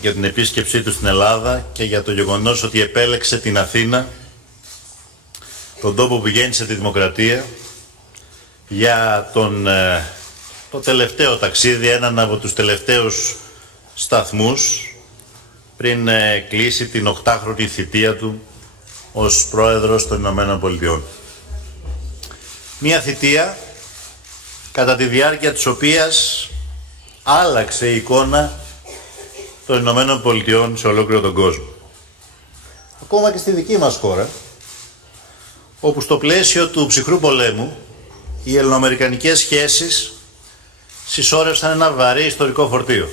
για την επίσκεψή του στην Ελλάδα και για το γεγονός ότι επέλεξε την Αθήνα, τον τόπο που γέννησε τη δημοκρατία, για το τελευταίο ταξίδι, έναν από τους τελευταίους σταθμούς πριν κλείσει την 8χρονη θητεία του ως πρόεδρος των Ηνωμένων Πολιτειών. Μία θητεία κατά τη διάρκεια της οποίας άλλαξε η εικόνα των Ηνωμένων Πολιτειών σε ολόκληρο τον κόσμο. Ακόμα και στη δική μας χώρα, όπου στο πλαίσιο του ψυχρού πολέμου οι ελληνοαμερικανικές σχέσεις συσσόρευσαν ένα βαρύ ιστορικό φορτίο.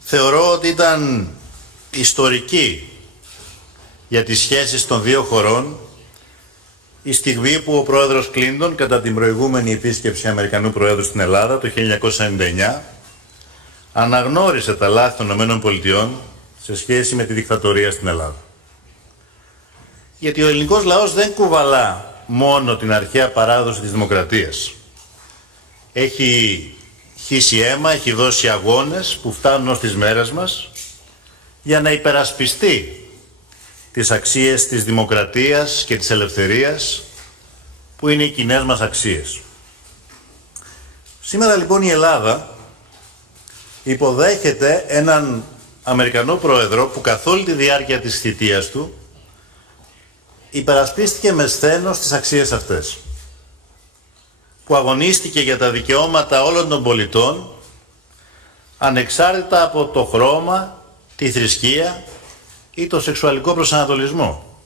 Θεωρώ ότι ήταν ιστορική για τις σχέσεις των δύο χωρών η στιγμή που ο πρόεδρος Κλίντον, κατά την προηγούμενη επίσκεψη Αμερικανού Προέδρου στην Ελλάδα το 1999, αναγνώρισε τα λάθη των ΗΠΑ σε σχέση με τη δικτατορία στην Ελλάδα. Γιατί ο ελληνικός λαός δεν κουβαλά μόνο την αρχαία παράδοση της δημοκρατίας. Έχει χύσει αίμα, έχει δώσει αγώνες που φτάνουν ως τις μέρες μας για να υπερασπιστεί τις αξίες της δημοκρατίας και της ελευθερίας που είναι οι κοινές μας αξίες. Σήμερα λοιπόν η Ελλάδα υποδέχεται έναν Αμερικανό Πρόεδρο που καθ' όλη τη διάρκεια της θητείας του υπερασπίστηκε με σθένος τις αξίες αυτές, που αγωνίστηκε για τα δικαιώματα όλων των πολιτών ανεξάρτητα από το χρώμα, τη θρησκεία ή το σεξουαλικό προσανατολισμό,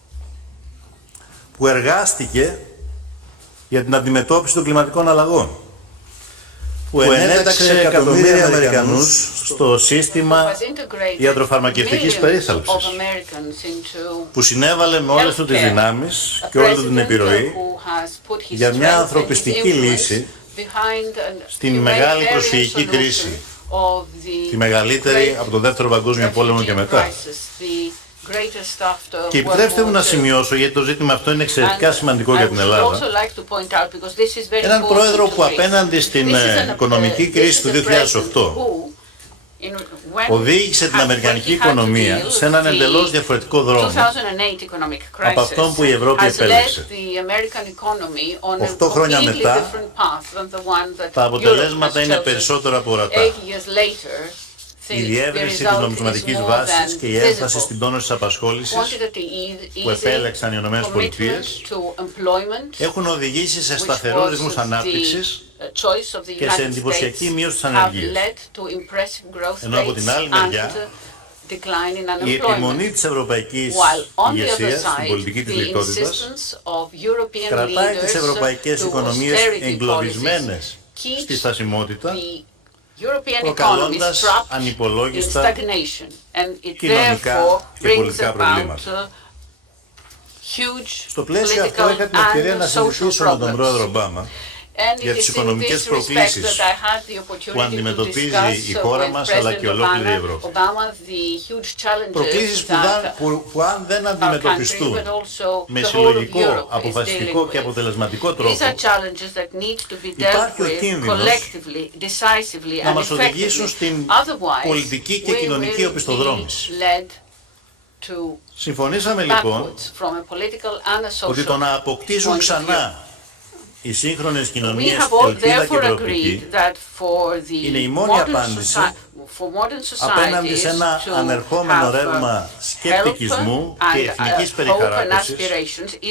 που εργάστηκε για την αντιμετώπιση των κλιματικών αλλαγών, που ενέταξε εκατομμύρια Αμερικανούς στο σύστημα ιατροφαρμακευτικής περίθαλψης, που συνέβαλε με όλες του τις δυνάμεις και όλη του την επιρροή για μια ανθρωπιστική λύση στην μεγάλη προσφυγική κρίση, τη μεγαλύτερη από τον Δεύτερο Παγκόσμιο Πόλεμο και μετά. Και επιτρέψτε μου να σημειώσω, γιατί το ζήτημα αυτό είναι εξαιρετικά σημαντικό για την Ελλάδα, έναν πρόεδρο που απέναντι στην οικονομική κρίση του 2008 οδήγησε την αμερικανική οικονομία σε έναν εντελώς διαφορετικό δρόμο από αυτόν που η Ευρώπη επέλεξε. 8 χρόνια μετά, τα αποτελέσματα είναι περισσότερο από ορατά. Η διεύρυνση της νομισματικής βάσης και η έμφαση στην τόνωση της απασχόλησης που επέλεξαν οι ΗΠΑ έχουν οδηγήσει σε σταθερούς ρυθμούς ανάπτυξης και σε εντυπωσιακή μείωση της ανεργίας. Ενώ από την άλλη μεριά, η επιμονή της ευρωπαϊκής ηγεσίας στην πολιτική της λιτότητας κρατάει τις ευρωπαϊκές οικονομίες εγκλωβισμένες στη στασιμότητα, προκαλώντας ανυπολόγιστα κοινωνικά και πολιτικά προβλήματα. Στο πλαίσιο αυτό είχα την ευκαιρία να συζητήσω με τον πρόεδρο Ομπάμα για τις οικονομικές προκλήσεις που αντιμετωπίζει η χώρα μας αλλά και ολόκληρη η Ευρώπη. Προκλήσεις που αν δεν αντιμετωπιστούν με συλλογικό, αποφασιστικό και αποτελεσματικό τρόπο, υπάρχει ο κίνδυνος να μας οδηγήσουν στην πολιτική και κοινωνική οπισθοδρόμηση. Συμφωνήσαμε λοιπόν ότι το να αποκτήσουν ξανά οι σύγχρονες κοινωνίες ελπίδα και προοπτική είναι η μόνη απάντηση απέναντι σε ένα ανερχόμενο ρεύμα σκεπτικισμού και εθνικής περιχαράκωσης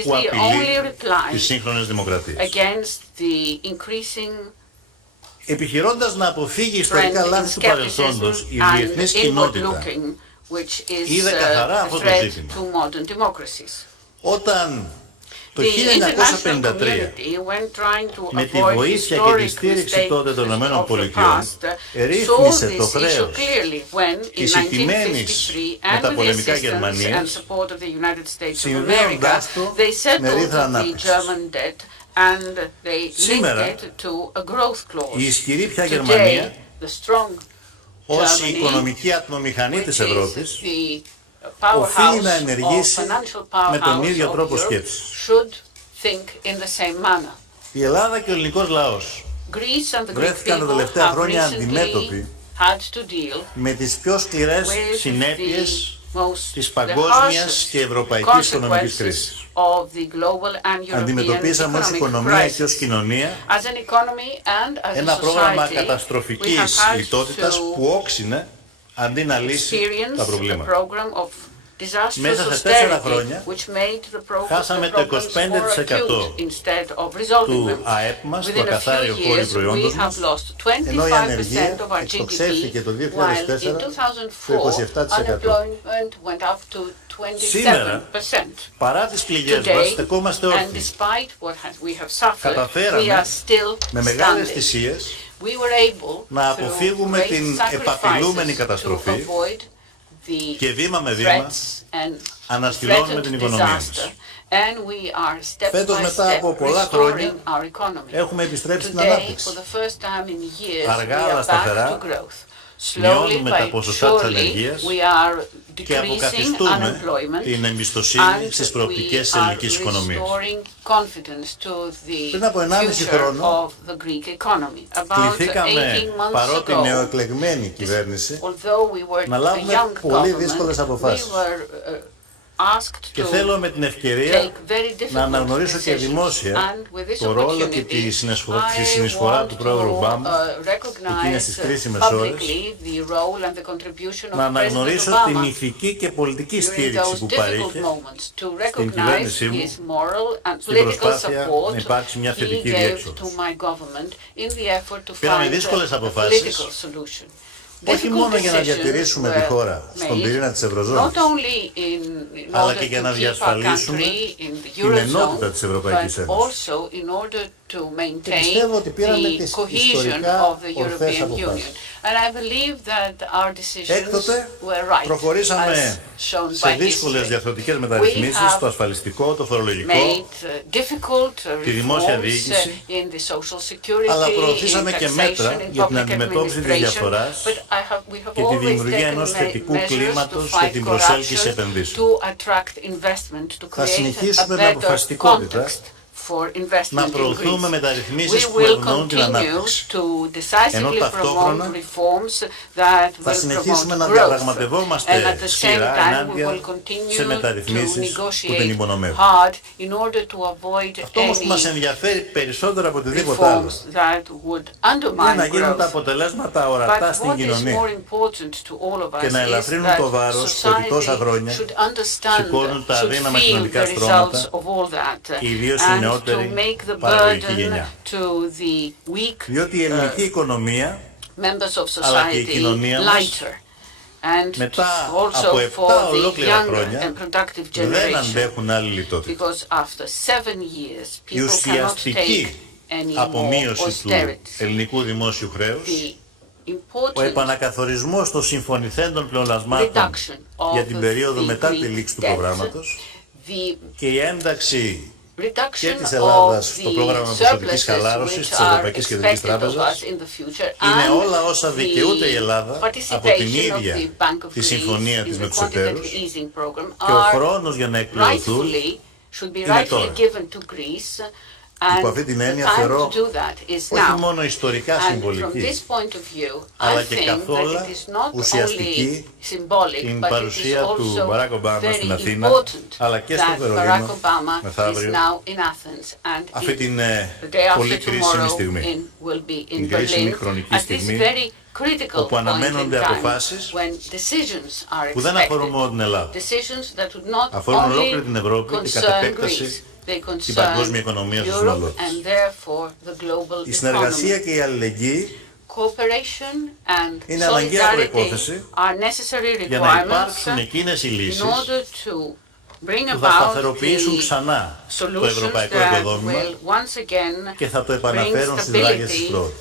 που απειλεί τις σύγχρονες δημοκρατίες. Επιχειρώντας να αποφύγει ιστορικά λάθη του παρελθόντος, η διεθνής κοινότητα είδε καθαρά αυτό το ζήτημα. Όταν το 1953, με τη βοήθεια και τη στήριξη τότε των ΗΠΑ, ρύθμισε το χρέος της ηττημένης μεταπολεμικά Γερμανίας, συνδέοντάς το με ρήθρα ανάπτυξης. Σήμερα, η ισχυρή πια Γερμανία, ως η οικονομική ατμομηχανή της Ευρώπης, οφείλει να ενεργήσει με τον ίδιο τρόπο σκέψης. Η Ελλάδα και ο ελληνικός λαός βρέθηκαν τα τελευταία χρόνια αντιμέτωποι με τις πιο σκληρές συνέπειες της παγκόσμιας και ευρωπαϊκής οικονομικής κρίσης. Αντιμετωπίσαμε ως οικονομία και ως κοινωνία ένα πρόγραμμα καταστροφικής λιτότητας που όξινε αντί να λύσει τα προβλήματα. Μέσα σε 4 χρόνια χάσαμε το 25% του ΑΕΠ μας, του ακαθάριου χώρου προϊόντος μας, ενώ η ανεργία εκτοξεύτηκε το 2004 το 27%. Σήμερα, παρά τις πληγές μας, στεκόμαστε όρθιοι. Καταφέραμε με μεγάλες θυσίες να αποφύγουμε την επαπειλούμενη καταστροφή και βήμα με βήμα αναστηλώνουμε την οικονομία μας. Φέτος, μετά από πολλά χρόνια, έχουμε επιστρέψει στην ανάπτυξη. Αργά αλλά σταθερά μειώνουμε τα ποσοστά της ανεργίας και αποκαθιστούμε την εμπιστοσύνη στις προοπτικές της ελληνικής οικονομίας. Πριν από 1,5 χρόνο κληθήκαμε, παρότι νεοεκλεγμένη κυβέρνηση, να λάβουμε πολύ δύσκολες αποφάσεις. Και θέλω με την ευκαιρία να αναγνωρίσω και δημόσια το ρόλο και τη συνεισφορά του πρόεδρου Ομπάμα εκείνες τις κρίσιμες ώρες, να αναγνωρίσω την ηθική και πολιτική στήριξη που παρήχε στην κυβέρνησή μου στην προσπάθεια να υπάρξει μια θετική διέξοδος. Πήραμε δύσκολες αποφάσεις, όχι μόνο για να διατηρήσουμε τη χώρα στον πυρήνα της Ευρωζώνης, αλλά και για να διασφαλίσουμε την ενότητα της Ευρωπαϊκής Ένωσης. Και πιστεύω ότι πήραμε τις ιστορικά ορθές αποφάσεις. Έκτοτε προχωρήσαμε σε δύσκολες διαρθρωτικές μεταρρυθμίσεις στο ασφαλιστικό, το φορολογικό, τη δημόσια διοίκηση, αλλά προωθήσαμε και μέτρα για την αντιμετώπιση της διαφθοράς και τη δημιουργία ενός θετικού κλίματος για την προσέλκυση επενδύσεων. Θα συνεχίσουμε με αποφασιστικότητα να προωθούμε μεταρρυθμίσεις που ευνοούν την ανάπτυξη, ενώ ταυτόχρονα θα συνεχίσουμε να διαπραγματευόμαστε σκληρά ενάντια σε μεταρρυθμίσεις που την υπονομεύουν. Αυτό όμως που μας ενδιαφέρει περισσότερο από οτιδήποτε άλλο είναι να γίνουν τα αποτελέσματα ορατά στην κοινωνία και να ελαφρύνουν το βάρος που επί τόσα χρόνια σηκώνουν τα αδύναμα κοινωνικά στρώματα, ιδίως οι νεότεροι παραγωγική γενιά. Διότι η ελληνική οικονομία αλλά και η κοινωνία μας μετά από 7 ολόκληρα χρόνια δεν αντέχουν άλλη λιτότητα. Η ουσιαστική απομείωση του ελληνικού δημόσιου χρέους, ο επανακαθορισμός των συμφωνηθέντων πλεονασμάτων για την περίοδο μετά τη λήξη του προγράμματος και η ένταξη και της Ελλάδας στο πρόγραμμα ποσοτικής χαλάρωσης της Ευρωπαϊκής Κεντρικής Τράπεζας είναι όλα όσα δικαιούται η Ελλάδα από την ίδια τη συμφωνία της με τους εταίρους και ο χρόνος για να εκπληρωθούν είναι τώρα. Υπό αυτή την έννοια θεωρώ όχι μόνο ιστορικά συμβολική, αλλά και καθόλου ουσιαστική την παρουσία του Μπαράκ Ομπάμα στην Αθήνα, αλλά και στο Βερολίνο μεθαύριο, αυτή την πολύ κρίσιμη στιγμή, την κρίσιμη χρονική στιγμή, όπου αναμένονται αποφάσεις που δεν αφορούν μόνο την Ελλάδα, αφορούν ολόκληρη την Ευρώπη και κατ' επέκταση την παγκόσμια οικονομία στο σύνολό της. Η συνεργασία και η αλληλεγγύη είναι αναγκαία προϋπόθεση για να υπάρξουν εκείνες οι λύσεις που θα σταθεροποιήσουν ξανά το ευρωπαϊκό οικοδόμημα και θα το επαναφέρουν στις ράγες της πρόοδου.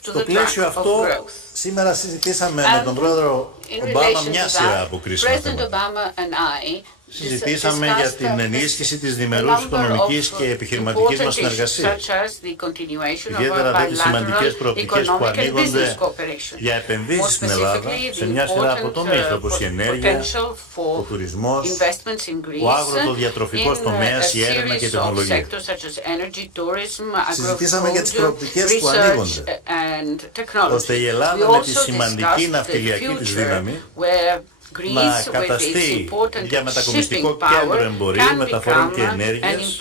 Στο πλαίσιο αυτό, σήμερα συζητήσαμε με τον πρόεδρο Ομπάμα μια σειρά από κρίσιμα θέματα. Συζητήσαμε για την ενίσχυση της διμερούς οικονομικής και επιχειρηματικής μας συνεργασίας. Ιδιαίτερα δε τις σημαντικές προοπτικές που ανοίγονται για επενδύσεις στην Ελλάδα σε μια σειρά από τομείς όπως η ενέργεια, ο τουρισμός, ο αγροτοδιατροφικός τομέας, η έρευνα και η τεχνολογία. Συζητήσαμε για τις προοπτικές που ανοίγονται, ώστε η Ελλάδα με τη σημαντική ναυτιλιακή της δύναμη να καταστεί για μετακομιστικό κέντρο εμπορίου, μεταφορών και ενέργειας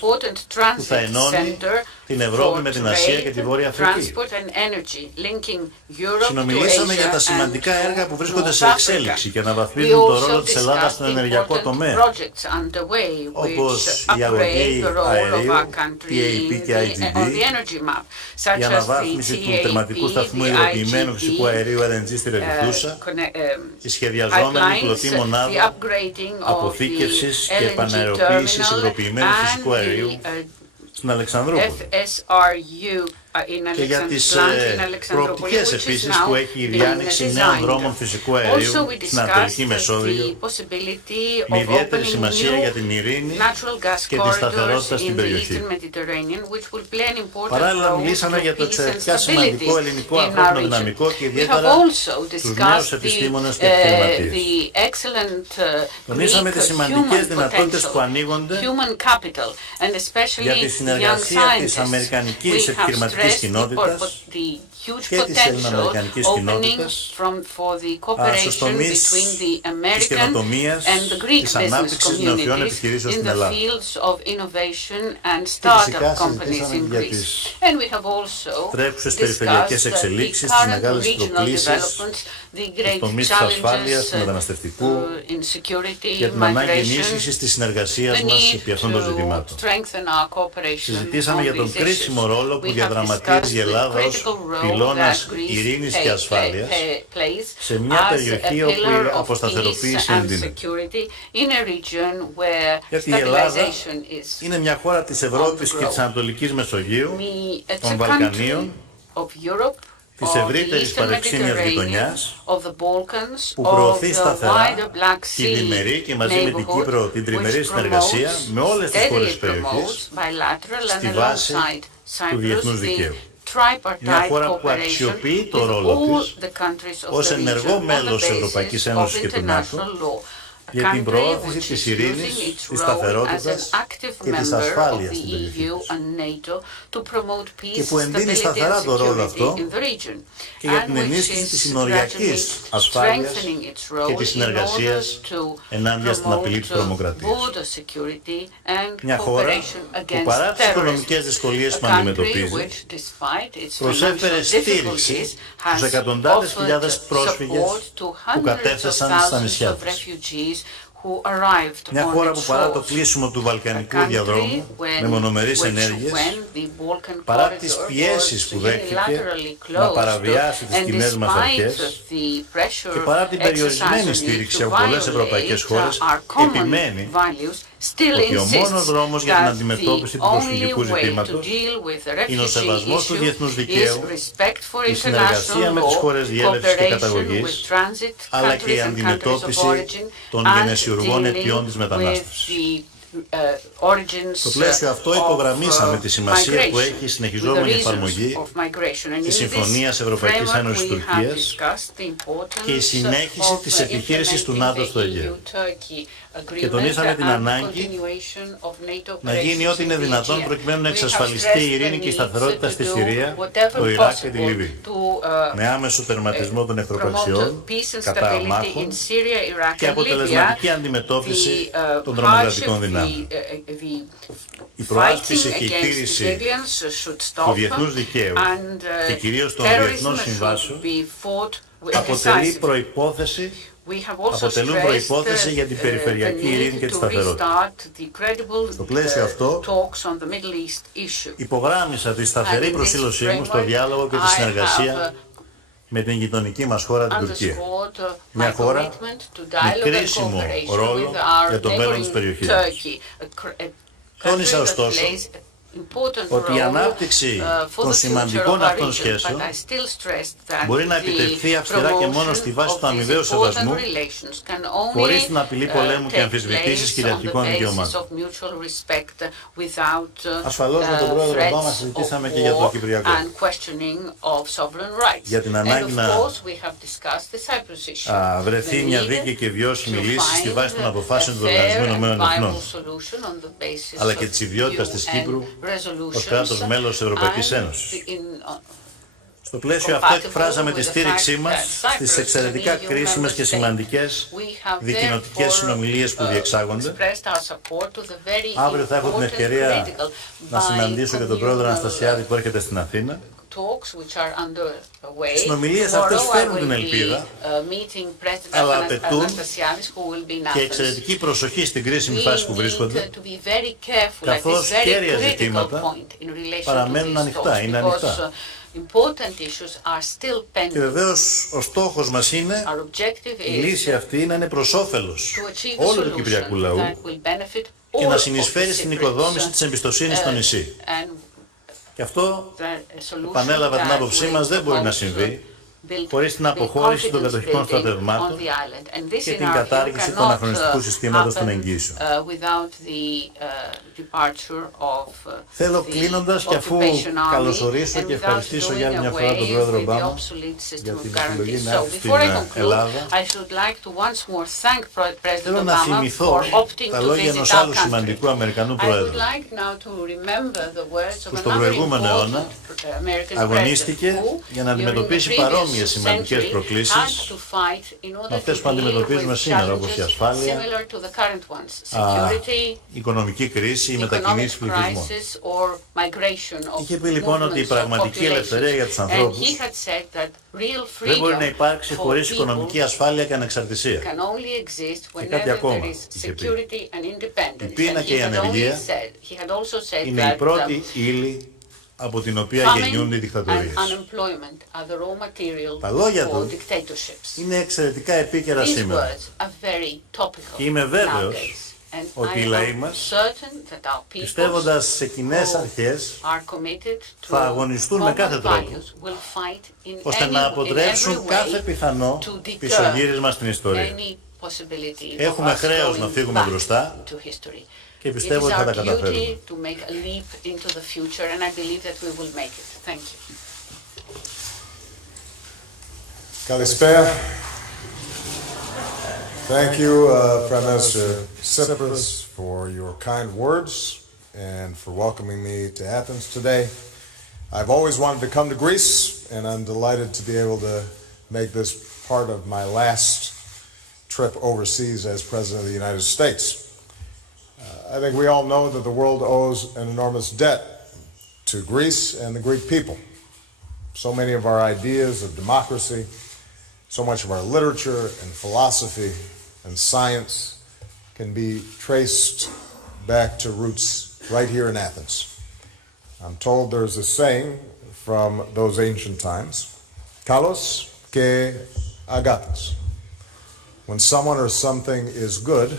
που θα ενώνει την Ευρώπη με την Ασία και τη Βόρεια Αφρική. Συνομιλήσαμε για τα σημαντικά έργα που βρίσκονται σε εξέλιξη και αναβαθμίζουν το ρόλο της Ελλάδας στον ενεργειακό τομέα, όπως η αγωγή αερίου, TAP και IGD, η αναβάθμιση του τερματικού σταθμού υγροποιημένου φυσικού αερίου LNG στη Ρεβιθούσα, η σχεδιαζόμενη πλωτή μονάδα αποθήκευσης και επαναεροποίησης υγροποιημένου φυσικού αερίου στην Αλεξανδρούπολη. Και για τις προοπτικές επίσης που έχει η διάνοιξη νέων δρόμων φυσικού αερίου στην Ανατολική Μεσόγειο, με ιδιαίτερη σημασία για την ειρήνη και τη σταθερότητα στην περιοχή. Παράλληλα μιλήσαμε για το εξαιρετικά σημαντικό ελληνικό ανθρώπινο δυναμικό και ιδιαίτερα τους νέους επιστήμονες και επιχειρηματίες. Τονίσαμε τις σημαντικές δυνατότητες που ανοίγονται για τη συνεργασία της αμερικανικής επιχειρηματικής κοινότητας και της ελληνοαμερικανικής κοινότητας στους τομείς της καινοτομίας, της ανάπτυξης νεοφυών επιχειρήσεων στην Ελλάδα. Και φυσικά συζητήσαμε για τις τρέχουσες περιφερειακές εξελίξεις, τις μεγάλες προκλήσεις, τους τομείς της ασφάλειας, του μεταναστευτικού, για την ανάγκη ενίσχυσης της συνεργασίας μας επί αυτών των ζητημάτων. Συζητήσαμε για τον κρίσιμο ρόλο που διαδραματίζει η Ελλάδα ως πυλώνας ειρήνης και ασφάλειας σε μια περιοχή όπου η αποσταθεροποίηση εντείνεται. Γιατί η Ελλάδα είναι μια χώρα της Ευρώπης και της Ανατολικής Μεσογείου, των Βαλκανίων, της ευρύτερης παρεξήνιας γειτονιάς, που προωθεί σταθερά τη διμερή και μαζί με την Κύπρο την τριμερή συνεργασία με όλες τις χώρες της περιοχής στη βάση του διεθνούς δικαίου. Μια χώρα που αξιοποιεί το ρόλο της ως ενεργό μέλος της Ευρωπαϊκής Ένωσης και του ΝΑΤΟ για την προώθηση της ειρήνης, της σταθερότητας και της ασφάλειας στην περιοχή και που εντείνει σταθερά το ρόλο αυτό και για την ενίσχυση της συνοριακής ασφάλειας και της συνεργασίας ενάντια στην απειλή της τρομοκρατίας. Μια χώρα που παρά τις οικονομικές δυσκολίες που αντιμετωπίζει προσέφερε στήριξη στους εκατοντάδες χιλιάδες πρόσφυγες που κατέφθασαν στα νησιά της. Μια χώρα που παρά το κλείσιμο του Βαλκανικού διαδρόμου με μονομερείς ενέργειες, παρά τις πιέσεις που δέχθηκε να παραβιάσει τις κοινές μας αρχές και παρά την περιορισμένη στήριξη από πολλές ευρωπαϊκές χώρες, επιμένει ότι ο μόνος δρόμος για την αντιμετώπιση του προσφυγικού ζητήματος είναι ο σεβασμός του διεθνούς δικαίου, η συνεργασία με τις χώρες διέλευσης και καταγωγής, αλλά και η αντιμετώπιση των γενεσιουργών αιτιών της μετανάστευσης. Στο πλαίσιο αυτό υπογραμμίσαμε τη σημασία που έχει η συνεχιζόμενη εφαρμογή της Συμφωνίας Ευρωπαϊκής Ένωσης Τουρκίας και η συνέχιση της επιχείρησης του ΝΑΤΟ στο Αιγαίο. Και τονίσαμε την ανάγκη να γίνει ό,τι είναι δυνατόν προκειμένου να εξασφαλιστεί η ειρήνη και η σταθερότητα στη Συρία, το Ιράκ και τη Λιβύη, με άμεσο τερματισμό των εχθροπραξιών κατά αμάχων και αποτελεσματική αντιμετώπιση των τρομοκρατικών δυνάμεων. Η προάσπιση και η τήρηση του διεθνούς δικαίου και κυρίως των διεθνών συμβάσεων αποτελούν προϋπόθεση για την περιφερειακή ειρήνη και τη σταθερότητα. Στο πλαίσιο αυτό, υπογράμμισα τη σταθερή προσήλωσή μου στο διάλογο και τη συνεργασία με την γειτονική μας χώρα, την Τουρκία. Μια χώρα με κρίσιμο ρόλο για το μέλλον της περιοχής. Τόνισα ωστόσο ότι η ανάπτυξη των σημαντικών αυτών σχέσεων μπορεί να επιτευχθεί αυστηρά και μόνο στη βάση του αμοιβαίου σεβασμού, χωρίς την απειλή πολέμου και αμφισβητήσεις κυριαρχικών δικαιωμάτων. Ασφαλώς με τον πρόεδρο Ομπάμα συζητήσαμε και για το Κυπριακό. Για την ανάγκη να βρεθεί μια δίκαιη και βιώσιμη λύση στη βάση των αποφάσεων του Οργανισμού Ηνωμένων Εθνών, αλλά και της ιδιότητας της Κύπρου ως κράτος μέλος της Ευρωπαϊκής Ένωσης. Στο πλαίσιο αυτό εκφράζαμε τη στήριξή μας στις εξαιρετικά κρίσιμες και σημαντικές δικοινοτικές συνομιλίες που διεξάγονται. Αύριο θα έχω την ευκαιρία να συναντήσω και τον πρόεδρο Αναστασιάδη που έρχεται στην Αθήνα. Οι συνομιλίες αυτές φέρνουν την ελπίδα, αλλά απαιτούν και εξαιρετική προσοχή στην κρίσιμη φάση που βρίσκονται, καθώς κέρια ζητήματα παραμένουν ανοιχτά, είναι ανοιχτά. Και βεβαίως ο στόχος μας είναι η λύση αυτή να είναι προς όφελος όλου του κυπριακού λαού και να συνεισφέρει στην οικοδόμηση της εμπιστοσύνης στο νησί. Και αυτό, επανέλαβα την άποψή μας, δεν μπορεί να συμβεί χωρίς την αποχώρηση των κατοχικών στρατευμάτων και την κατάργηση του αναχρονιστικού συστήματος των εγγύσεων. Θέλω κλείνοντας και αφού καλωσορίσω και ευχαριστήσω για άλλη μια φορά τον πρόεδρο Ομπάμα για την επιλογή να έρθει στην Ελλάδα, θέλω να θυμηθώ τα λόγια ενός άλλου σημαντικού Αμερικανού πρόεδρου που στον προηγούμενο αιώνα αγωνίστηκε για να αντιμετωπίσει παρόμοιες σημαντικές προκλήσεις με αυτές που αντιμετωπίζουμε σήμερα, όπως η ασφάλεια, η οικονομική κρίση, η μετακινήσεις πληθυσμών. Είχε πει λοιπόν ότι η πραγματική ελευθερία για τους ανθρώπους δεν μπορεί να υπάρξει χωρίς οικονομική ασφάλεια και ανεξαρτησία. Και κάτι ακόμα είχε πει. Η πείνα και η ανεργία είναι η πρώτη ύλη από την οποία γεννιούνται οι δικτατορίες. Τα λόγια του είναι εξαιρετικά επίκαιρα σήμερα. Και είμαι βέβαιος ότι οι λαοί μας, πιστεύοντας σε κοινές αρχές, θα αγωνιστούν με κάθε τρόπο, ώστε να αποτρέψουν κάθε πιθανό πισωγύρισμα στην ιστορία. Έχουμε χρέος να φύγουμε μπροστά και πιστεύω ότι θα τα καταφέρουμε. Καλησπέρα. Thank you, Prime Minister Tsipras, for your kind words and for welcoming me to Athens today. I've always wanted to come to Greece, and I'm delighted to be able to make this part of my last trip overseas as President of the United States. I think we all know that the world owes an enormous debt to Greece and the Greek people. So many of our ideas of democracy, so much of our literature and philosophy and science can be traced back to roots right here in Athens. I'm told there's a saying from those ancient times, kalos ke agathos. When someone or something is good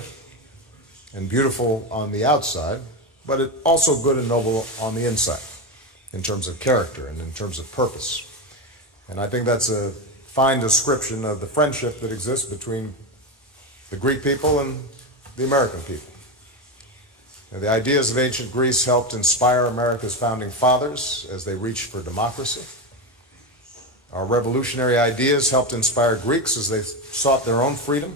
and beautiful on the outside, but it also good and noble on the inside in terms of character and in terms of purpose. And I think that's a fine description of the friendship that exists between the Greek people and the American people. And the ideas of ancient Greece helped inspire America's founding fathers as they reached for democracy. Our revolutionary ideas helped inspire Greeks as they sought their own freedom,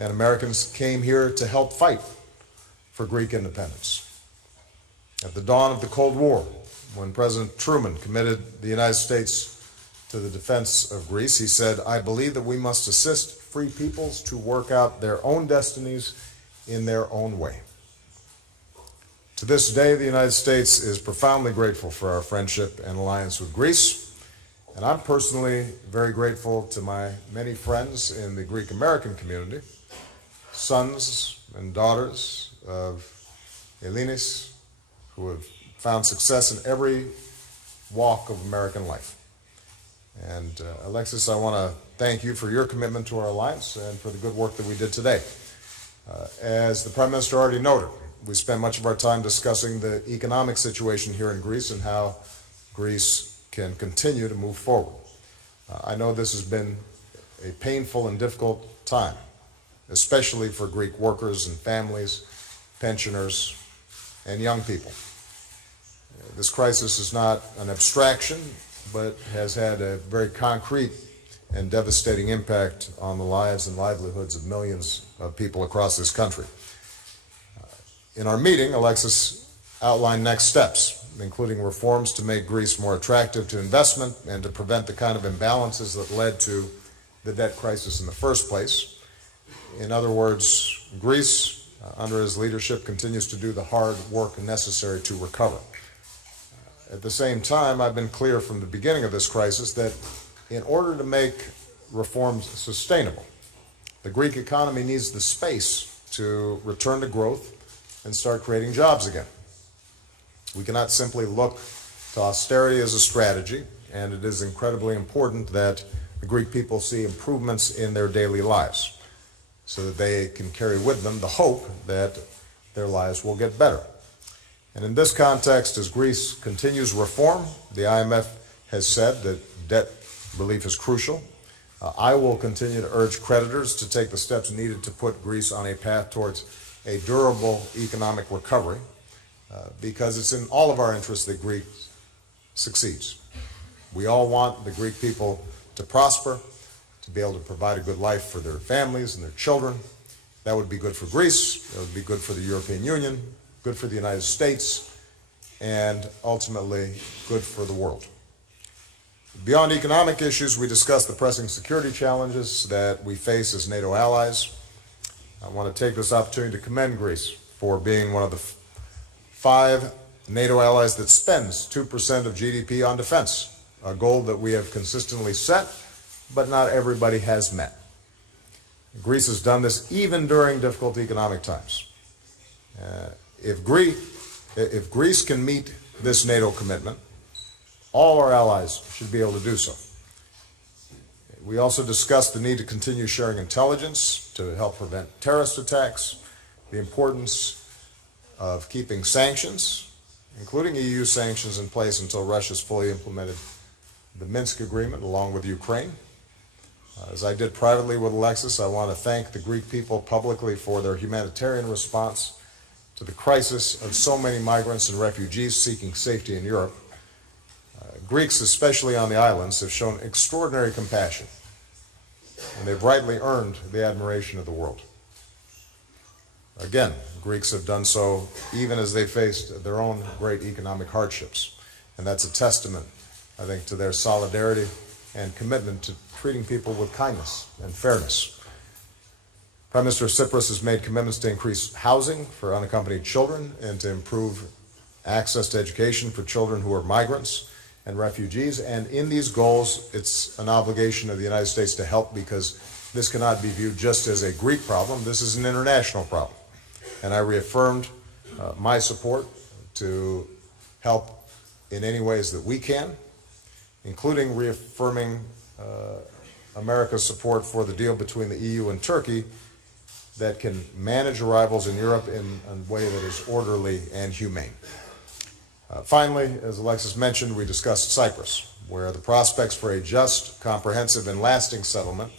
and Americans came here to help fight for Greek independence. At the dawn of the Cold War, when President Truman committed the United States to the defense of Greece, he said, "I believe that we must assist free peoples to work out their own destinies in their own way." To this day, the United States is profoundly grateful for our friendship and alliance with Greece, and I'm personally very grateful to my many friends in the Greek American community, sons and daughters of Ellinis, who have found success in every walk of American life. And Alexis, I want to thank you for your commitment to our alliance and for the good work that we did today. As the Prime Minister already noted, we spend much of our time discussing the economic situation here in Greece and how Greece can continue to move forward. I know this has been a painful and difficult time, especially for Greek workers and families, pensioners, and young people. This crisis is not an abstraction, but has had a very concrete and devastating impact on the lives and livelihoods of millions of people across this country. In our meeting, Alexis outlined next steps, including reforms to make Greece more attractive to investment and to prevent the kind of imbalances that led to the debt crisis in the first place. In other words, Greece, under his leadership, continues to do the hard work necessary to recover. At the same time, I've been clear from the beginning of this crisis that in order to make reforms sustainable, the Greek economy needs the space to return to growth and start creating jobs again. We cannot simply look to austerity as a strategy, and it is incredibly important that the Greek people see improvements in their daily lives so that they can carry with them the hope that their lives will get better. And in this context, as Greece continues reform, the IMF has said that debt relief is crucial. I will continue to urge creditors to take the steps needed to put Greece on a path towards a durable economic recovery, because it's in all of our interests that Greece succeeds. We all want the Greek people to prosper, to be able to provide a good life for their families and their children. That would be good for Greece, that would be good for the European Union, good for the United States, and ultimately good for the world. Beyond economic issues, we discussed the pressing security challenges that we face as NATO allies. I want to take this opportunity to commend Greece for being one of the 5 NATO allies that spends 2% of GDP on defense, a goal that we have consistently set, but not everybody has met. Greece has done this even during difficult economic times. If Greece can meet this NATO commitment, all our allies should be able to do so. We also discussed the need to continue sharing intelligence to help prevent terrorist attacks, the importance of keeping sanctions, including EU sanctions, in place until Russia's fully implemented the Minsk agreement along with Ukraine. As I did privately with Alexis, I want to thank the Greek people publicly for their humanitarian response to the crisis of so many migrants and refugees seeking safety in Europe. Greeks, especially on the islands, have shown extraordinary compassion, and they've rightly earned the admiration of the world. Again, Greeks have done so even as they faced their own great economic hardships, and that's a testament, I think, to their solidarity and commitment to treating people with kindness and fairness. Prime Minister Tsipras has made commitments to increase housing for unaccompanied children and to improve access to education for children who are migrants and refugees. And in these goals, it's an obligation of the United States to help, because this cannot be viewed just as a Greek problem. This is an international problem. And I reaffirmed my support to help in any ways that we can, including reaffirming America's support for the deal between the EU and Turkey that can manage arrivals in Europe in a way that is orderly and humane. Finally, as Alexis mentioned, we discussed Cyprus, where the prospects for a just, comprehensive, and lasting settlement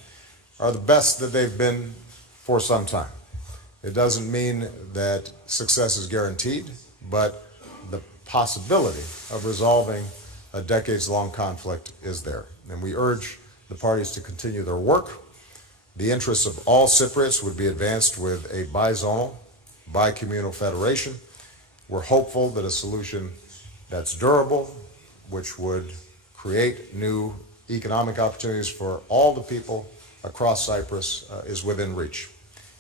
are the best that they've been for some time. It doesn't mean that success is guaranteed, but the possibility of resolving a decades-long conflict is there. And we urge the parties to continue their work. The interests of all Cypriots would be advanced with a bizonal, bicommunal federation. We're hopeful that a solution that's durable, which would create new economic opportunities for all the people across Cyprus, is within reach.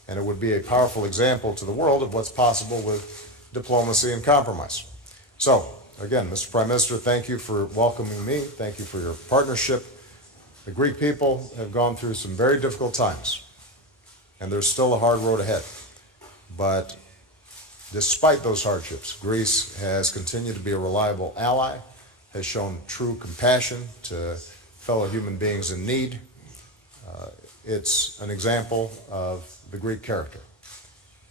And it would be a powerful example to the world of what's possible with diplomacy and compromise. So, again, Mr. Prime Minister, thank you for welcoming me. Thank you for your partnership. The Greek people have gone through some very difficult times, and there's still a hard road ahead. But despite those hardships, Greece has continued to be a reliable ally, has shown true compassion to fellow human beings in need. It's an example of the Greek character.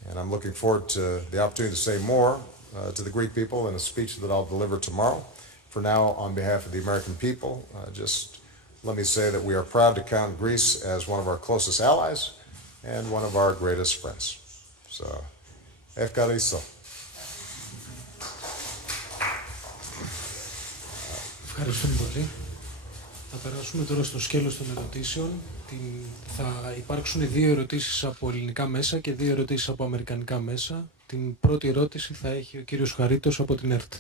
And I'm looking forward to the opportunity to say more to the Greek people in a speech that I'll deliver tomorrow. For now, on behalf of the American people, just let me say that we are proud to count Greece as one of our closest allies and one of our greatest friends. So, ευχαριστώ. Ευχαριστούμε πολύ. Θα περάσουμε τώρα στο σκέλος των ερωτήσεων. Θα υπάρξουν 2 ερωτήσεις από ελληνικά μέσα και 2 ερωτήσεις από αμερικανικά μέσα. Την πρώτη ερώτηση θα έχει ο κύριος Χαρίτος από την ΕΡΤ.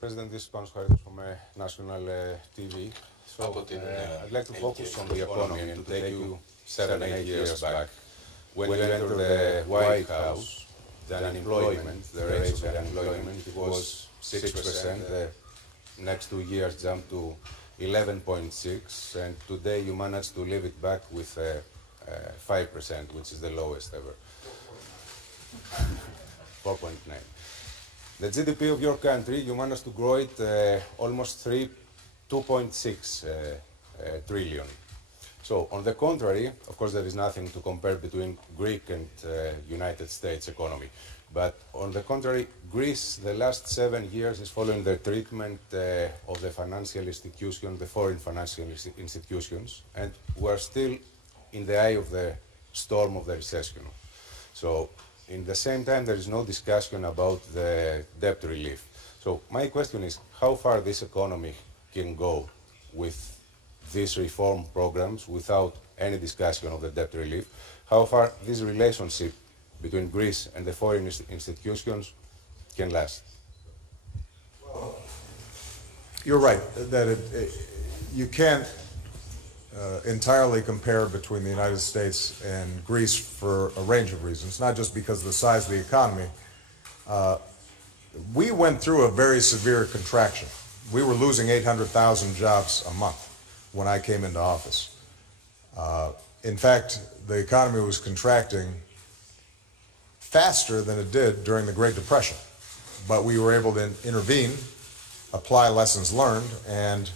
President, this is Panos Charitos from National TV. So, I'd like to focus on the economy and to take you 7-8 years back. When you entered the White House, the unemployment, the rate of unemployment, it was 6%. The next 2 years jumped to 11.6%, and today you managed to leave it back with 5%, which is the lowest ever. 4.9%. The GDP of your country, you managed to grow it almost 2.6 trillion. So, on the contrary, of course, there is nothing to compare between Greek and United States economy. But on the contrary, Greece, the last 7 years, is following the treatment of the financial institutions, the foreign financial institutions, and we're still in the eye of the storm of the recession. So, in the same time, there is no discussion about the debt relief. So my question is, how far this economy can go with these reform programs without any discussion of the debt relief? How far this relationship between Greece and the foreign institutions can last? Well, you're right, that you can't entirely compare between the United States and Greece for a range of reasons, not just because of the size of the economy. We went through a very severe contraction. We were losing 800,000 jobs a month when I came into office. In fact, the economy was contracting faster than it did during the Great Depression, but we were able to intervene, apply lessons learned, and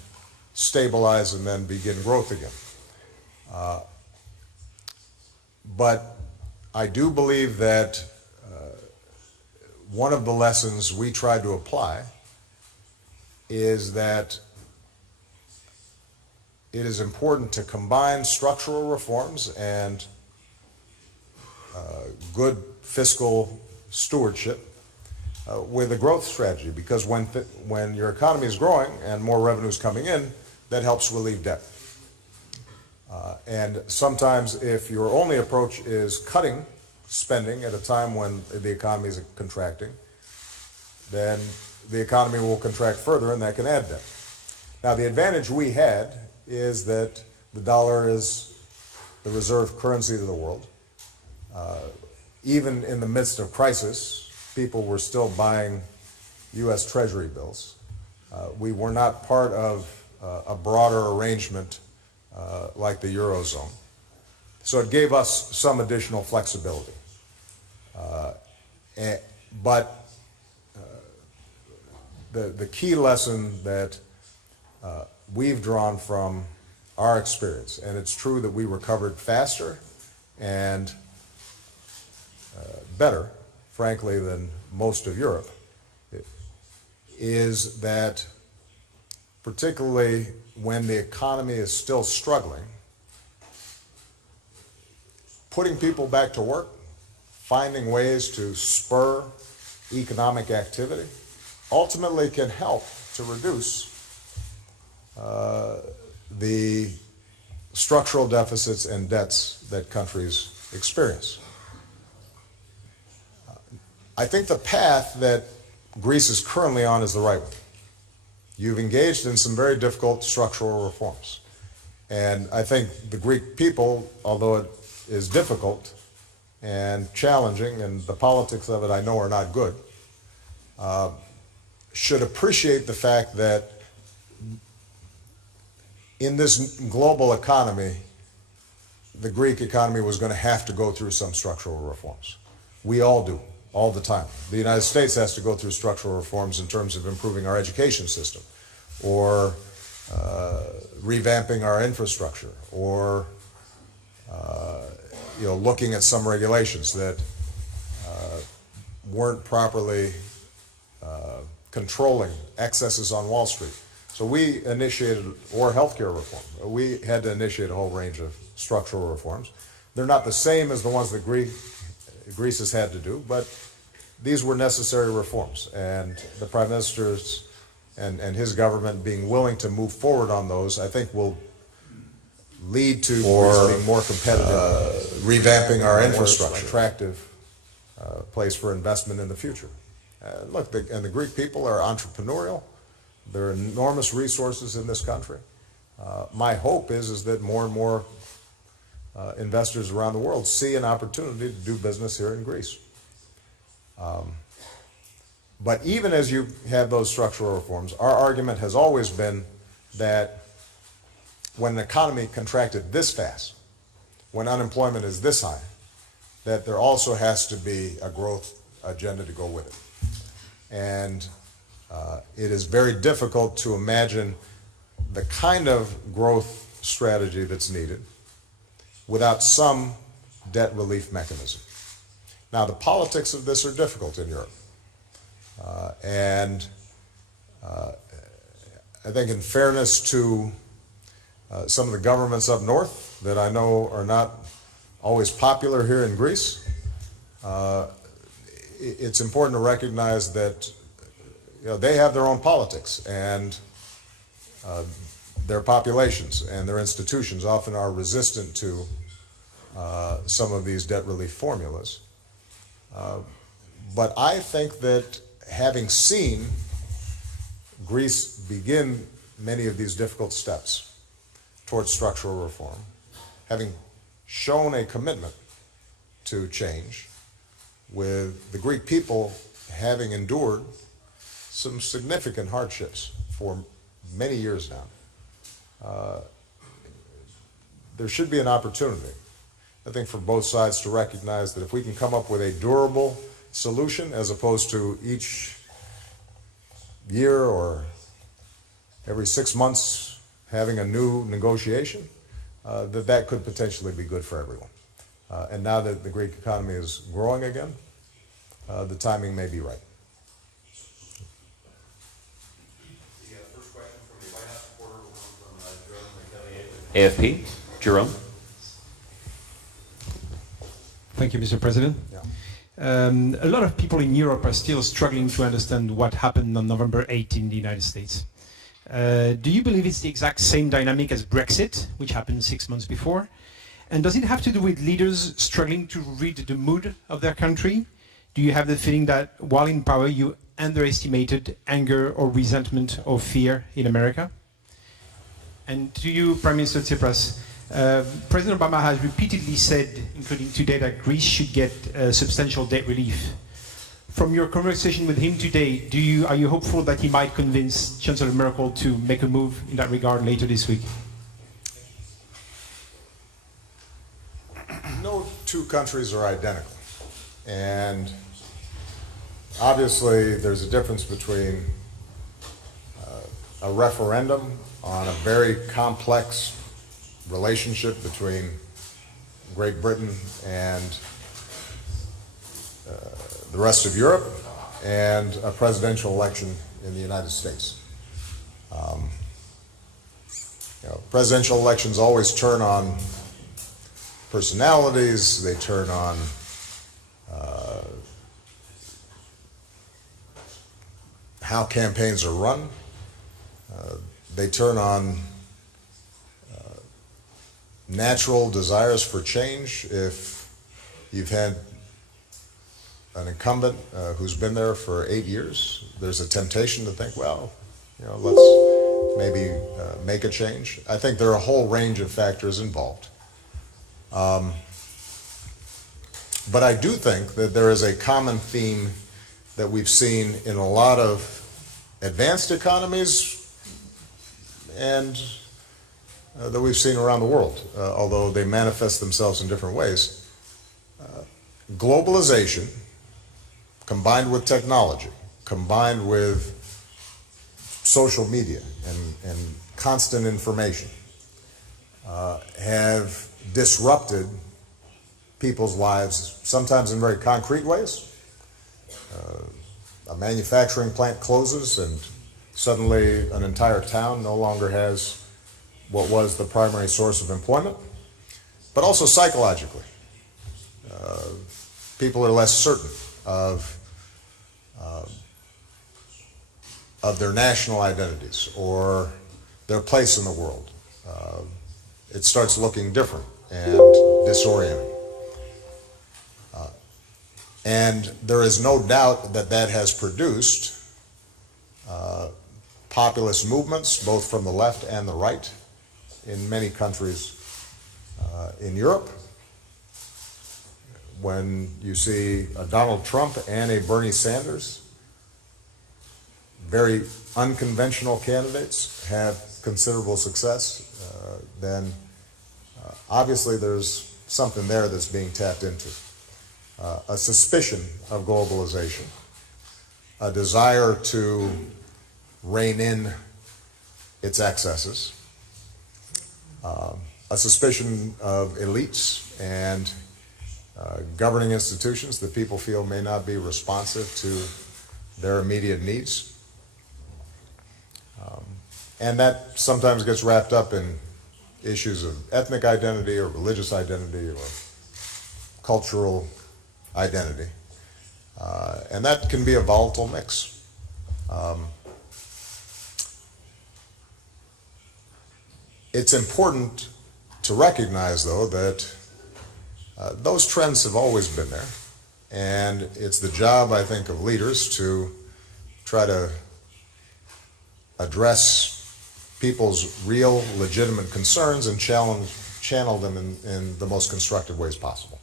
stabilize and then begin growth again. But I do believe that one of the lessons we tried to apply is that it is important to combine structural reforms and good fiscal stewardship with a growth strategy, because when your economy is growing and more revenue is coming in, that helps relieve debt. And sometimes if your only approach is cutting spending at a time when the economy is contracting, then the economy will contract further and that can add debt. Now, the advantage we had is that the dollar is the reserve currency of the world. Even in the midst of crisis, people were still buying U.S. Treasury bills. We were not part of a broader arrangement like the Eurozone. So it gave us some additional flexibility. But the key lesson that we've drawn from our experience, and it's true that we recovered faster and better, frankly, than most of Europe, is that particularly when the economy is still struggling, putting people back to work, finding ways to spur economic activity, ultimately can help to reduce the structural deficits and debts that countries experience. I think the path that Greece is currently on is the right one. You've engaged in some very difficult structural reforms. And I think the Greek people, although it is difficult and challenging, and the politics of it I know are not good, should appreciate the fact that in this global economy, the Greek economy was going to have to go through some structural reforms. We all do, all the time. The United States has to go through structural reforms in terms of improving our education system, or revamping our infrastructure, or looking at some regulations that weren't properly controlling excesses on Wall Street. So we initiated, or healthcare reform, we had to initiate a whole range of structural reforms. They're not the same as the ones that Greece has had to do, but these were necessary reforms. And the Prime Minister's and his government being willing to move forward on those, I think will lead to Greece being more competitive, revamping our infrastructure, attractive place for investment in the future. Look, the Greek people are entrepreneurial. There are enormous resources in this country. My hope is that more and more investors around the world see an opportunity to do business here in Greece. But even as you have those structural reforms, our argument has always been that when an economy contracted this fast, when unemployment is this high, that there also has to be a growth agenda to go with it. And it is very difficult to imagine the kind of growth strategy that's needed without some debt relief mechanism. Now, the politics of this are difficult in Europe. And I think in fairness to some of the governments up north that I know are not always popular here in Greece, it's important to recognize that they have their own politics, and their populations and their institutions often are resistant to some of these debt relief formulas. But I think that having seen Greece begin many of these difficult steps towards structural reform, having shown a commitment to change, with the Greek people having endured some significant hardships for many years now, there should be an opportunity, I think, for both sides to recognize that if we can come up with a durable solution as opposed to each year or every 6 months having a new negotiation, that could potentially be good for everyone. And now that the Greek economy is growing again, the timing may be right. The first question from the White House reporter will come from Jerome AFP. Jerome. Thank you, Mr. President. Yeah. A lot of people in Europe are still struggling to understand what happened on November 8 in the United States. Do you believe it's the exact same dynamic as Brexit, which happened 6 months before? And does it have to do with leaders struggling to read the mood of their country? Do you have the feeling that while in power, you underestimated anger or resentment or fear in America? And to you, Prime Minister Tsipras, President Obama has repeatedly said, including today, that Greece should get substantial debt relief. From your conversation with him today, are you hopeful that he might convince Chancellor Merkel to make a move in that regard later this week? No two countries are identical. And obviously there's a difference between a referendum on a very complex relationship between Great Britain and the rest of Europe and a presidential election in the United States. Presidential elections always turn on personalities, they turn on how campaigns are run, they turn on natural desires for change. If you've had an incumbent who's been there for 8 years, there's a temptation to think, well, let's maybe make a change. I think there are a whole range of factors involved. But I do think that there is a common theme that we've seen in a lot of advanced economies and that we've seen around the world, although they manifest themselves in different ways. Globalization, combined with technology, combined with social media and constant information, have disrupted people's lives, sometimes in very concrete ways. A manufacturing plant closes and suddenly an entire town no longer has what was the primary source of employment, but also psychologically. People are less certain of their national identities or their place in the world. It starts looking different and disorienting. And there is no doubt that that has produced populist movements, both from the left and the right, in many countries in Europe. When you see a Donald Trump and a Bernie Sanders, very unconventional candidates, have considerable success, then obviously there's something there that's being tapped into. A suspicion of globalization, a desire to rein in its excesses, a suspicion of elites and governing institutions that people feel may not be responsive to their immediate needs. And that sometimes gets wrapped up in issues of ethnic identity or religious identity or cultural identity. And that can be a volatile mix. It's important to recognize, though, that those trends have always been there. And it's the job, I think, of leaders to try to address people's real, legitimate concerns and channel them in the most constructive ways possible.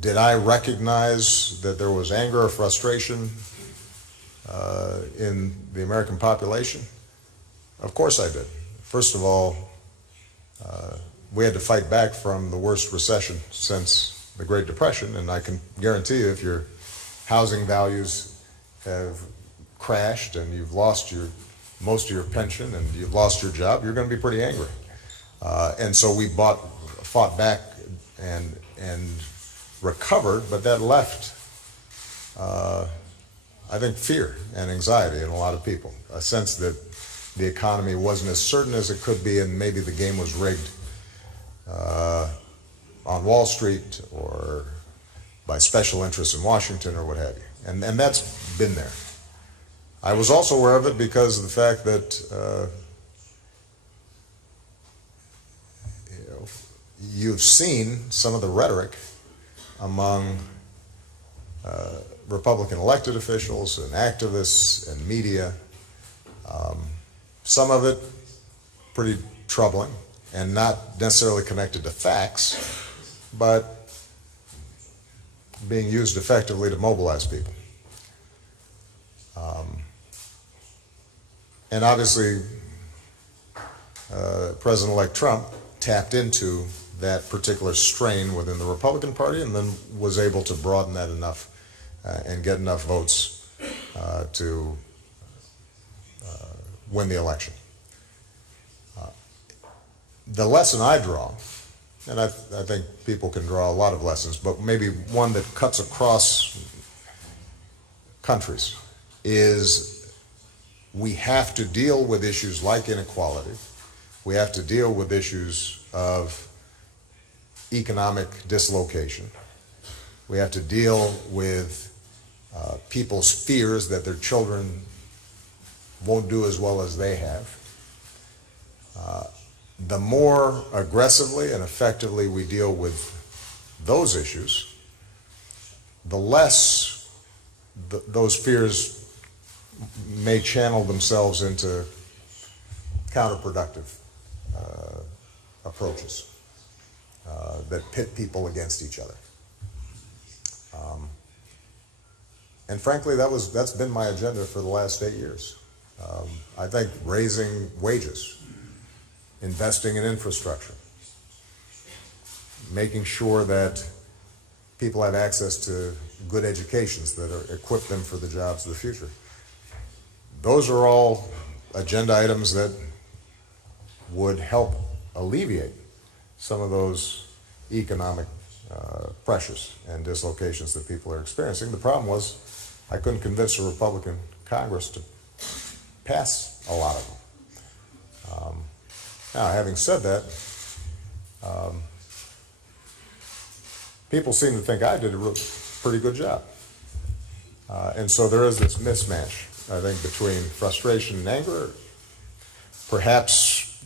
Did I recognize that there was anger or frustration in the American population? Of course I did. First of all, we had to fight back from the worst recession since the Great Depression, and I can guarantee you if your housing values have crashed and you've lost most of your pension and you've lost your job, you're going to be pretty angry. And so we fought back and recovered, but that left, I think, fear and anxiety in a lot of people, a sense that the economy wasn't as certain as it could be, and maybe the game was rigged on Wall Street or by special interests in Washington or what have you. And that's been there. I was also aware of it because of the fact that you've seen some of the rhetoric among Republican elected officials and activists and media. Some of it pretty troubling and not necessarily connected to facts, but being used effectively to mobilize people. And obviously, President-elect Trump tapped into that particular strain within the Republican Party and then was able to broaden that enough and get enough votes to win the election. The lesson I draw, and I think people can draw a lot of lessons, but maybe one that cuts across countries, is we have to deal with issues like inequality. We have to deal with issues of economic dislocation. We have to deal with people's fears that their children won't do as well as they have. The more aggressively and effectively we deal with those issues, the less those fears may channel themselves into counterproductive approaches that pit people against each other. And frankly, that's been my agenda for the last 8 years. I think raising wages, investing in infrastructure, making sure that people have access to good educations that equip them for the jobs of the future. Those are all agenda items that would help alleviate some of those economic pressures and dislocations that people are experiencing. The problem was I couldn't convince a Republican Congress to pass a lot of them. Now, having said that, people seem to think I did a pretty good job. And so there is this mismatch, I think, between frustration and anger. Perhaps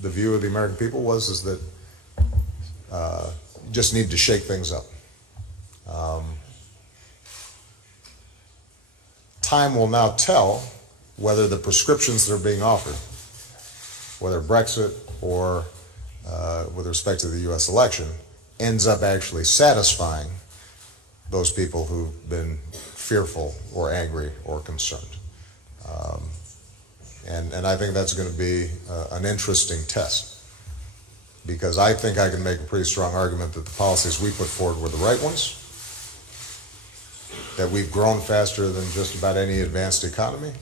the view of the American people is that you just need to shake things up. Time will now tell whether the prescriptions that are being offered, whether Brexit or with respect to the U.S. election, ends up actually satisfying those people who've been fearful or angry or concerned. And I think that's going to be an interesting test, because I think I can make a pretty strong argument that the policies we put forward were the right ones, that we've grown faster than just about any advanced economy.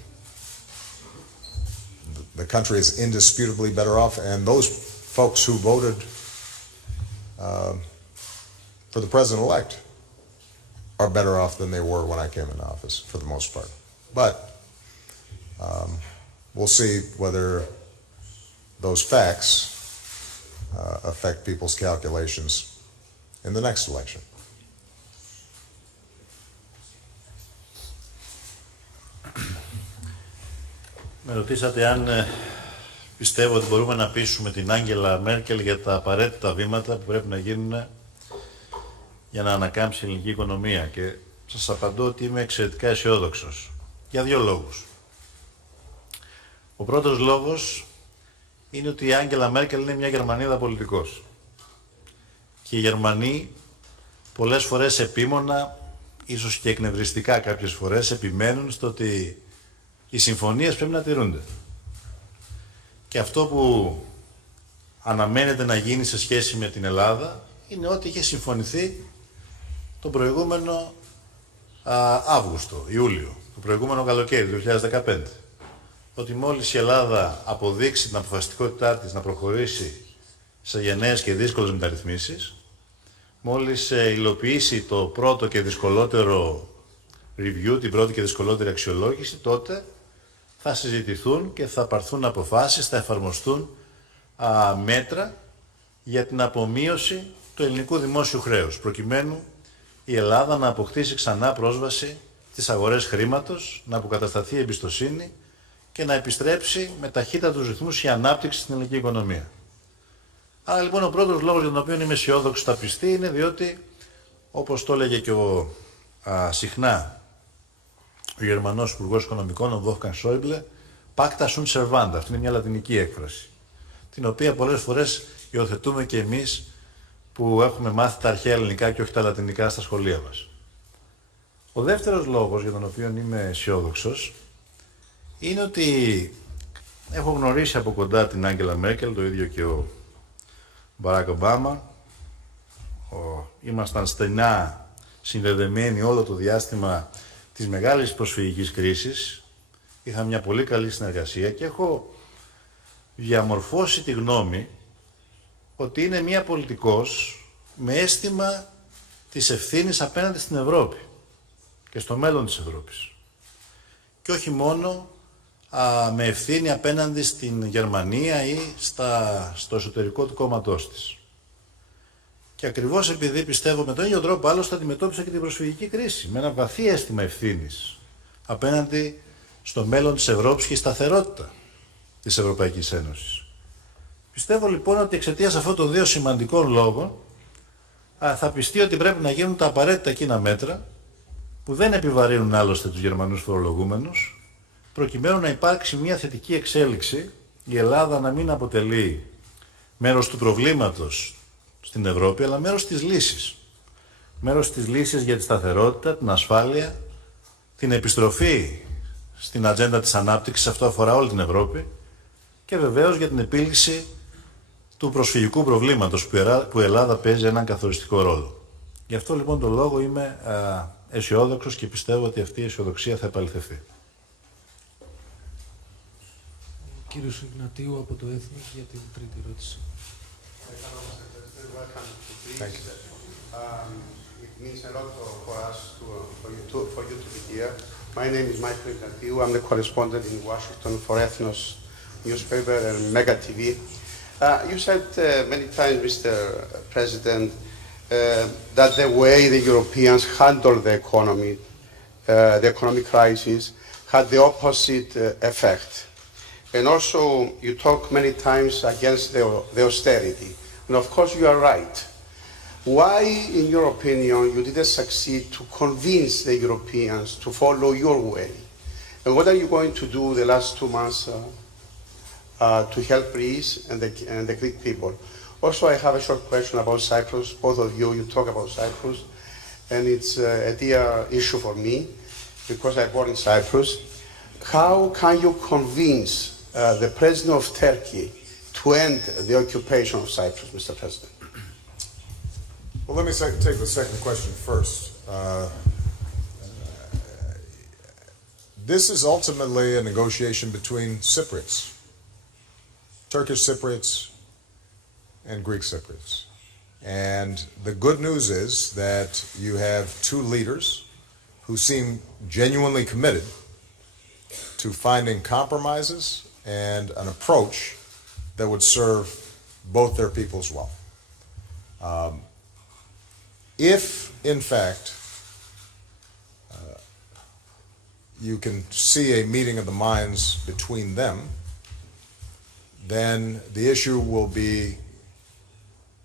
The country is indisputably better off, and those folks who voted for the president-elect are better off than they were when I came into office, for the most part. But we'll see whether those facts affect people's calculations in the next election. Με ρωτήσατε αν πιστεύω ότι μπορούμε να πείσουμε την Άγγελα Μέρκελ για τα απαραίτητα βήματα που πρέπει να γίνουν για να ανακάμψει η ελληνική οικονομία, και σας απαντώ ότι είμαι εξαιρετικά αισιόδοξος για δύο λόγους. Ο πρώτος λόγος είναι ότι η Άγγελα Μέρκελ είναι μια Γερμανίδα πολιτικός, και οι Γερμανοί πολλές φορές επίμονα, ίσως και εκνευριστικά κάποιες φορές, επιμένουν στο ότι οι συμφωνίες πρέπει να τηρούνται. Και αυτό που αναμένεται να γίνει σε σχέση με την Ελλάδα είναι ότι είχε συμφωνηθεί τον προηγούμενο Αύγουστο, Ιούλιο, το προηγούμενο καλοκαίρι του 2015. Ότι μόλις η Ελλάδα αποδείξει την αποφασιστικότητά της να προχωρήσει σε γενναίες και δύσκολες μεταρρυθμίσεις, μόλις υλοποιήσει το πρώτο και δυσκολότερο review, την πρώτη και δυσκολότερη αξιολόγηση, τότε θα συζητηθούν και θα πάρθουν αποφάσεις, θα εφαρμοστούν μέτρα για την απομείωση του ελληνικού δημόσιου χρέους, προκειμένου η Ελλάδα να αποκτήσει ξανά πρόσβαση στις αγορές χρήματος, να αποκατασταθεί η εμπιστοσύνη και να επιστρέψει με ταχύτατους ρυθμούς η ανάπτυξη στην ελληνική οικονομία. Άρα λοιπόν ο πρώτος λόγος για τον οποίο είμαι αισιόδοξος στα πιστή είναι διότι, όπως το έλεγε και συχνά ο Γερμανός Υπουργός Οικονομικών, ο Wolfgang Schäuble, pacta sunt servanda, αυτή είναι μια λατινική έκφραση, την οποία πολλές φορές υιοθετούμε και εμείς που έχουμε μάθει τα αρχαία ελληνικά και όχι τα λατινικά στα σχολεία μας. Ο δεύτερος λόγος για τον οποίο είμαι αισιόδοξος είναι ότι έχω γνωρίσει από κοντά την Άγγελα Μέρκελ, το ίδιο και ο Μπαράκ Ομπάμα. Ήμασταν στενά συνδεδεμένοι όλο το διάστημα της μεγάλης προσφυγικής κρίσης. Είχαμε μια πολύ καλή συνεργασία και έχω διαμορφώσει τη γνώμη ότι είναι μια πολιτικός με αίσθημα της ευθύνης απέναντι στην Ευρώπη και στο μέλλον της Ευρώπης. Και όχι μόνο με ευθύνη απέναντι στην Γερμανία ή στο εσωτερικό του κόμματός της. Και ακριβώς επειδή πιστεύω με τον ίδιο τρόπο άλλωστε αντιμετώπισα και την προσφυγική κρίση, με ένα βαθύ αίσθημα ευθύνης απέναντι στο μέλλον της Ευρώπης και η σταθερότητα της Ευρωπαϊκής Ένωσης. Πιστεύω λοιπόν ότι εξαιτίας αυτών των δύο σημαντικών λόγων θα πιστεί ότι πρέπει να γίνουν τα απαραίτητα εκείνα μέτρα που δεν επιβαρύνουν άλλωστε τους Γερμανούς φορολογούμενους, προκειμένου να υπάρξει μια θετική εξέλιξη, η Ελλάδα να μην αποτελεί μέρος του προβλήματος στην Ευρώπη, αλλά μέρος της λύσης. Μέρος της λύσης για τη σταθερότητα, την ασφάλεια, την επιστροφή στην ατζέντα της ανάπτυξης, αυτό αφορά όλη την Ευρώπη, και βεβαίως για την επίλυση του προσφυγικού προβλήματος που η Ελλάδα παίζει έναν καθοριστικό ρόλο. Γι' αυτό λοιπόν τον λόγο είμαι αισιόδοξος και πιστεύω ότι αυτή η αισιοδοξία θα επαληθευτεί. Κύριος Ιγνατίου από το Έθνος για την τρίτη ερώτηση. Welcome to Greece. Thank you. It means a lot for us, for you to be here. My name is Michael Ignatiou. I'm the correspondent in Washington for Ethnos newspaper and Mega TV. You said many times, Mr. President, that the way the Europeans handled the economic crisis, had the opposite effect. And also, you talk many times against the austerity. And of course, you are right. Why, in your opinion, you didn't succeed to convince the Europeans to follow your way? And what are you going to do the last 2 months to help Greece and the Greek people? Also, I have a short question about Cyprus. Both of you talk about Cyprus. And it's a dear issue for me because I born in Cyprus. How can you convince the President of Turkey to end the occupation of Cyprus, Mr. President? Well, let me take the second question first. This is ultimately a negotiation between Cypriots, Turkish Cypriots and Greek Cypriots. And the good news is that you have two leaders who seem genuinely committed to finding compromises and an approach that would serve both their peoples well. If, in fact, you can see a meeting of the minds between them, then the issue will be,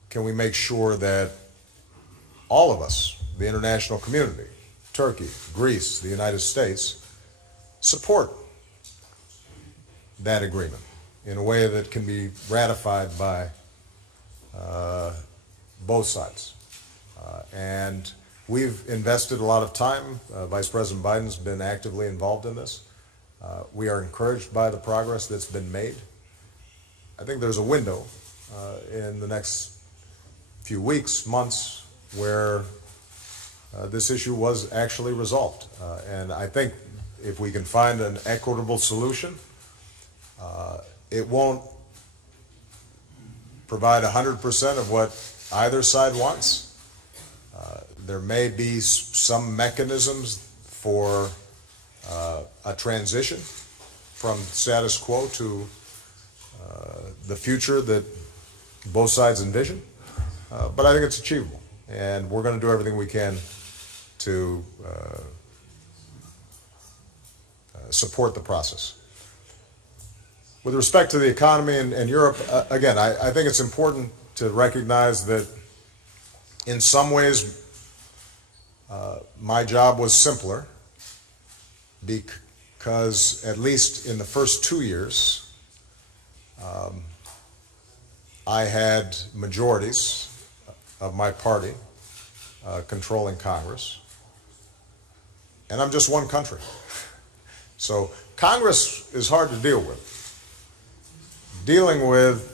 can we make sure that all of us, the international community, Turkey, Greece, the United States, support that agreement in a way that can be ratified by both sides. And we've invested a lot of time. Vice President Biden's been actively involved in this. We are encouraged by the progress that's been made. I think there's a window in the next few weeks, months, where this issue was actually resolved. And I think if we can find an equitable solution, it won't provide 100% of what either side wants. There may be some mechanisms for a transition from status quo to the future that both sides envision. But I think it's achievable. And we're going to do everything we can to support the process. With respect to the economy and Europe, again, I think it's important to recognize that in some ways my job was simpler because at least in the first 2 years I had majorities of my party controlling Congress, and I'm just one country. So Congress is hard to deal with. Dealing with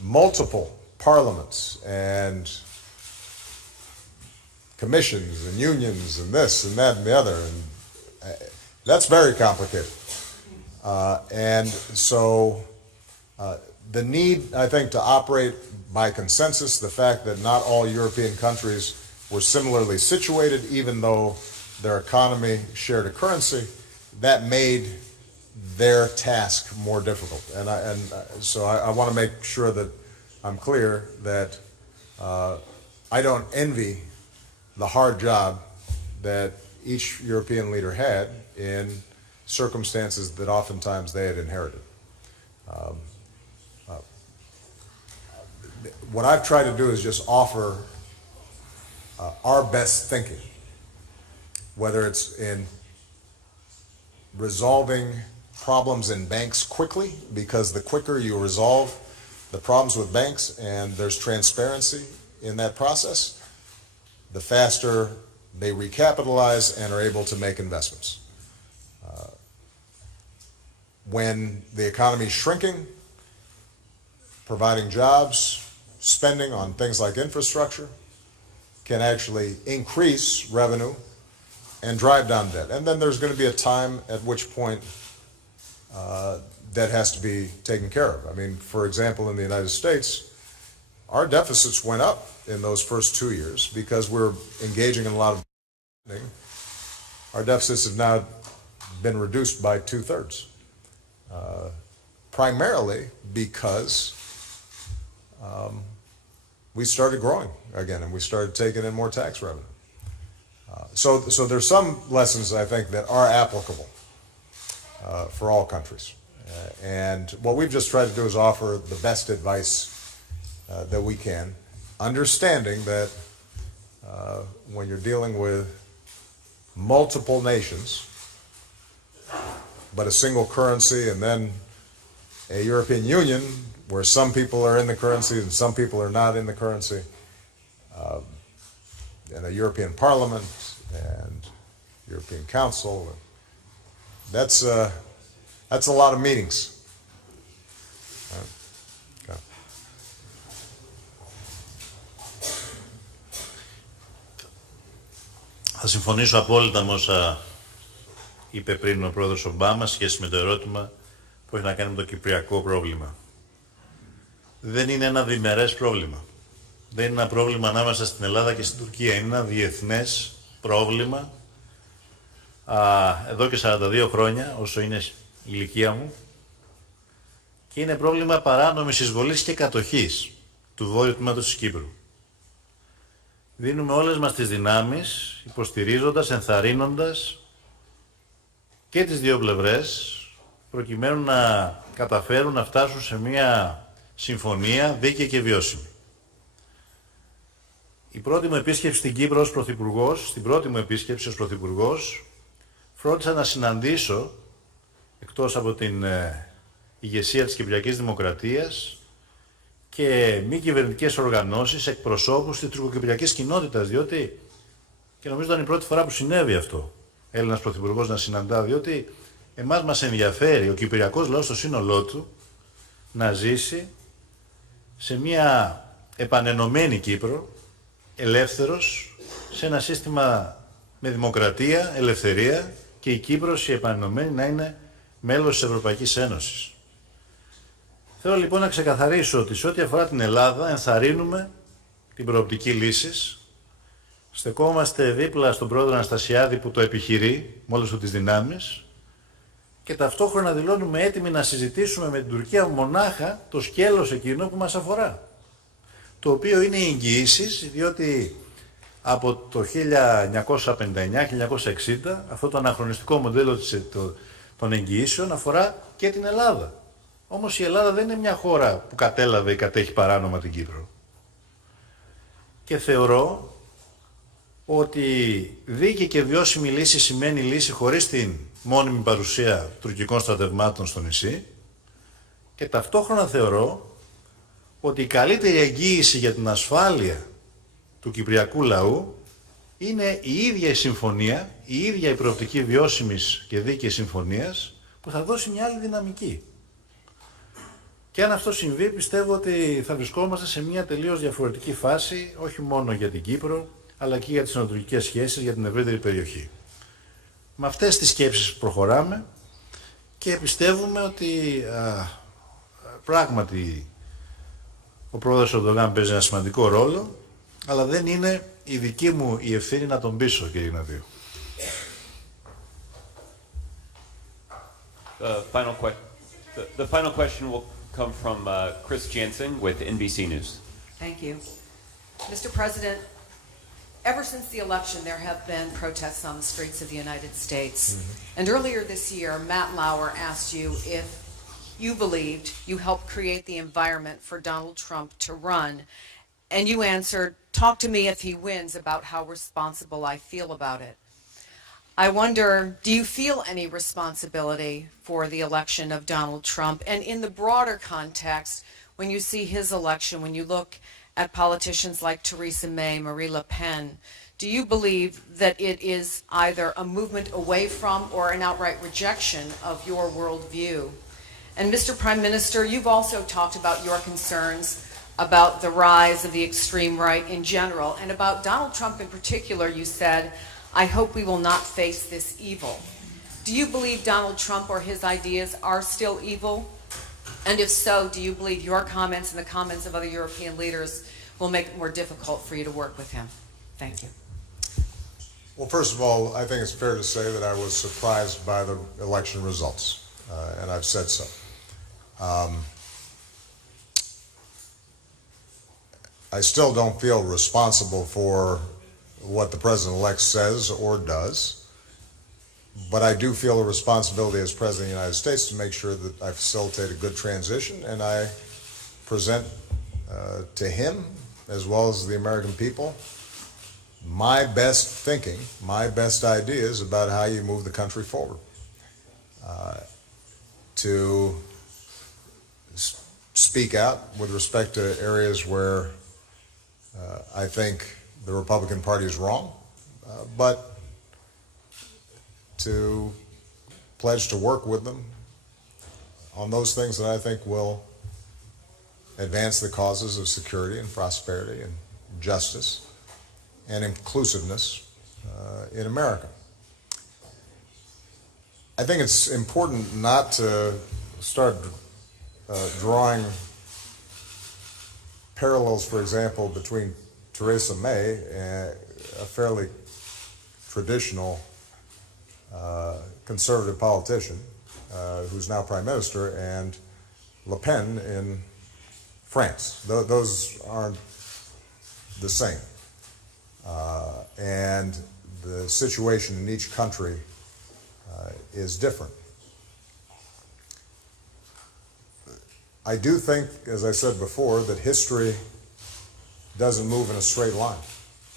multiple parliaments and commissions and unions and this and that and the other, and that's very complicated. And so the need, I think, to operate by consensus, the fact that not all European countries were similarly situated, even though their economy shared a currency, that made their task more difficult. And so I want to make sure that I'm clear that I don't envy the hard job that each European leader had in circumstances that oftentimes they had inherited. What I've tried to do is just offer our best thinking, whether it's in resolving problems in banks quickly, because the quicker you resolve the problems with banks and there's transparency in that process, the faster they recapitalize and are able to make investments. When the economy is shrinking, providing jobs, spending on things like infrastructure can actually increase revenue and drive down debt. And then there's going to be a time at which point that has to be taken care of. I mean, for example, in the United States, our deficits went up in those first 2 years because we're engaging in a lot of spending. Our deficits have now been reduced by 2/3, primarily because we started growing again and we started taking in more tax revenue. So there's some lessons, I think, that are applicable for all countries. And what we've just tried to do is offer the best advice that we can, understanding that when you're dealing with multiple nations, but a single currency, and then a European Union where some people are in the currency and some people are not in the currency, and a European Parliament and European Council, that's a lot of meetings. Okay. Θα συμφωνήσω απόλυτα με όσα είπε πριν ο πρόεδρος Ομπάμα σχέση με το ερώτημα που έχει να κάνει με το κυπριακό πρόβλημα. Δεν είναι ένα διμερές πρόβλημα. Δεν είναι ένα πρόβλημα ανάμεσα στην Ελλάδα και στην Τουρκία. Είναι ένα διεθνές πρόβλημα. Εδώ και 42 χρόνια, όσο είναι η ηλικία μου, και είναι πρόβλημα παράνομης εισβολής και κατοχής του βόρειου τμήματος της Κύπρου. Δίνουμε όλες μας τις δυνάμεις, υποστηρίζοντας, ενθαρρύνοντας και τις δύο πλευρές, προκειμένου να καταφέρουν να φτάσουν σε μια συμφωνία δίκαιη και βιώσιμη. Η πρώτη μου επίσκεψη στην Κύπρο ως Πρωθυπουργός, στην πρώτη μου επίσκεψη ως Πρωθυπουργός, φρόντισα να συναντήσω, εκτός από την ηγεσία της Κυπριακής Δημοκρατίας, και μη κυβερνητικές οργανώσεις, εκπροσώπους της τουρκοκυπριακής κοινότητας, διότι, και νομίζω ήταν η πρώτη φορά που συνέβη αυτό, Έλληνας Πρωθυπουργός να συναντά, διότι εμάς μας ενδιαφέρει ο κυπριακός λαός στο σύνολό του να ζήσει σε μια επανενωμένη Κύπρο, ελεύθερος, σε ένα σύστημα με δημοκρατία, ελευθερία, και η Κύπρος η επανενωμένη να είναι μέλος της Ευρωπαϊκής Ένωσης. Θέλω λοιπόν να ξεκαθαρίσω ότι σε ό,τι αφορά την Ελλάδα ενθαρρύνουμε την προοπτική λύσης. Στεκόμαστε δίπλα στον πρόεδρο Αναστασιάδη που το επιχειρεί με όλες του τις δυνάμεις και ταυτόχρονα δηλώνουμε έτοιμοι να συζητήσουμε με την Τουρκία μονάχα το σκέλος εκείνο που μας αφορά. Το οποίο είναι οι εγγυήσεις, διότι από το 1959-1960 αυτό το αναχρονιστικό μοντέλο των εγγυήσεων αφορά και την Ελλάδα. Όμως η Ελλάδα δεν είναι μια χώρα που κατέλαβε ή κατέχει παράνομα την Κύπρο. Και θεωρώ ότι δίκαιη και βιώσιμη λύση σημαίνει λύση χωρίς την μόνιμη παρουσία τουρκικών στρατευμάτων στο νησί, και ταυτόχρονα θεωρώ ότι η καλύτερη εγγύηση για την ασφάλεια του κυπριακού λαού είναι η ίδια η συμφωνία, η ίδια η προοπτική βιώσιμης και δίκαιης συμφωνίας που θα δώσει μια άλλη δυναμική. Και αν αυτό συμβεί, πιστεύω ότι θα βρισκόμαστε σε μια τελείως διαφορετική φάση, όχι μόνο για την Κύπρο, αλλά και για τις ανατολικές σχέσεις, για την ευρύτερη περιοχή. Με αυτές τις σκέψεις προχωράμε και πιστεύουμε ότι πράγματι ο πρόεδρος Ερντογάν παίζει ένα σημαντικό ρόλο, αλλά δεν είναι η δική μου η ευθύνη να τον πείσω, κύριε Γνατίου. The final question will come from Chris Jensen with NBC News. Thank you. Mr. President, ever since the election, there have been protests on the streets of the United States. And earlier this year, Matt Lauer asked you if you believed you helped create the environment for Donald Trump to run. And you answered, talk to me if he wins about how responsible I feel about it. I wonder, do you feel any responsibility for the election of Donald Trump? And in the broader context, when you see his election, when you look at politicians like Theresa May, Marie Le Pen, do you believe that it is either a movement away from or an outright rejection of your worldview? And Mr. Prime Minister, you've also talked about your concerns about the rise of the extreme right in general, and about Donald Trump in particular. You said, I hope we will not face this evil. Do you believe Donald Trump or his ideas are still evil? And if so, do you believe your comments and the comments of other European leaders will make it more difficult for you to work with him? Thank you. Well, first of all, I think it's fair to say that I was surprised by the election results, and I've said so. I still don't feel responsible for what the president-elect says or does, but I do feel a responsibility as President of the United States to make sure that I facilitate a good transition, and I present to him, as well as the American people, my best thinking, my best ideas about how you move the country forward. To speak out with respect to areas where I think the Republican Party is wrong, but to pledge to work with them on those things that I think will advance the causes of security and prosperity and justice and inclusiveness in America. I think it's important not to start drawing parallels, for example, between Theresa May, a fairly traditional conservative politician who's now prime minister, and Le Pen in France. Those aren't the same. And the situation in each country is different. I do think, as I said before, that history doesn't move in a straight line.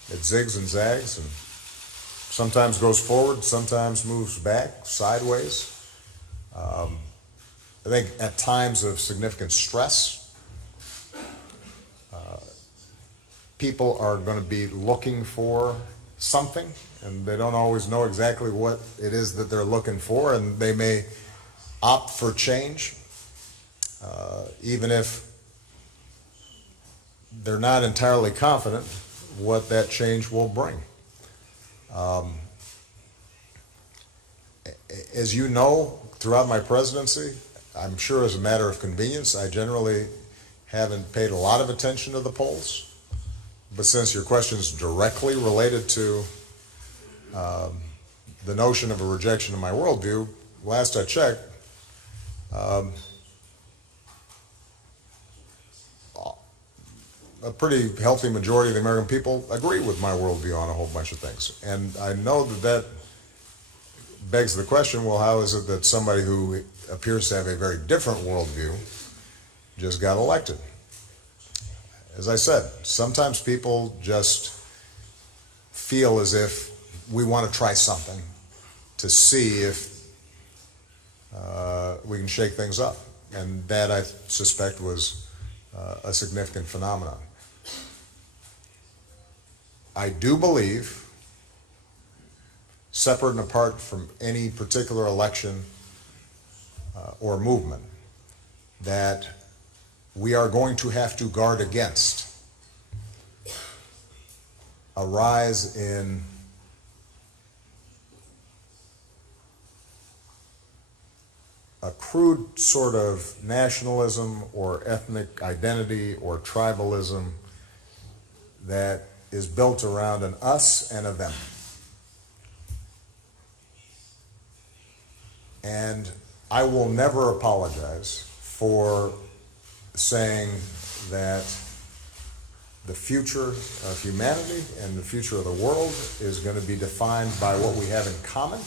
It zigs and zags and sometimes goes forward, sometimes moves back, sideways. I think at times of significant stress, people are going to be looking for something, and they don't always know exactly what it is that they're looking for, and they may opt for change, even if they're not entirely confident what that change will bring. As you know, throughout my presidency, I'm sure as a matter of convenience, I generally haven't paid a lot of attention to the polls. But since your question is directly related to the notion of a rejection of my worldview, last I checked, a pretty healthy majority of the American people agree with my worldview on a whole bunch of things. And I know that begs the question, well, how is it that somebody who appears to have a very different worldview just got elected? As I said, sometimes people just feel as if we want to try something to see if we can shake things up. And that, I suspect, was a significant phenomenon. I do believe, separate and apart from any particular election or movement, that we are going to have to guard against a rise in a crude sort of nationalism or ethnic identity or tribalism that is built around an us and a them. And I will never apologize for saying that the future of humanity and the future of the world is going to be defined by what we have in common,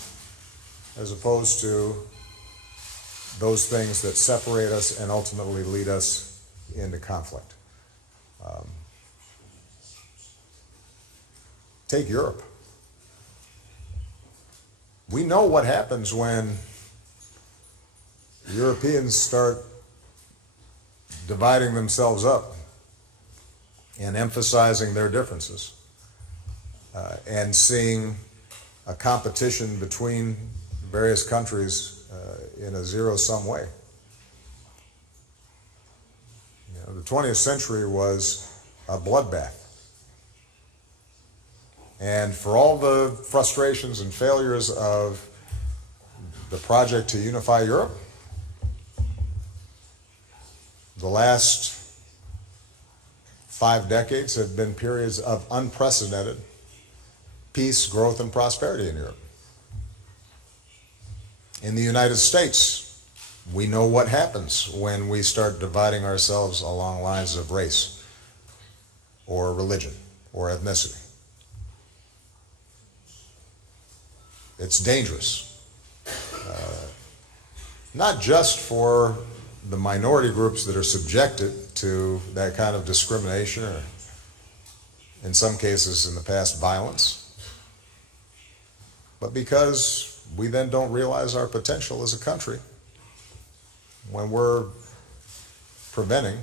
as opposed to those things that separate us and ultimately lead us into conflict. Take Europe. We know what happens when Europeans start dividing themselves up and emphasizing their differences and seeing a competition between various countries in a zero-sum way. You know, the 20th century was a bloodbath. And for all the frustrations and failures of the project to unify Europe. The last 5 decades have been periods of unprecedented peace, growth, and prosperity in Europe. In the United States, we know what happens when we start dividing ourselves along lines of race or religion or ethnicity. It's dangerous. Not just for the minority groups that are subjected to that kind of discrimination or, in some cases in the past, violence, but because we then don't realize our potential as a country when we're preventing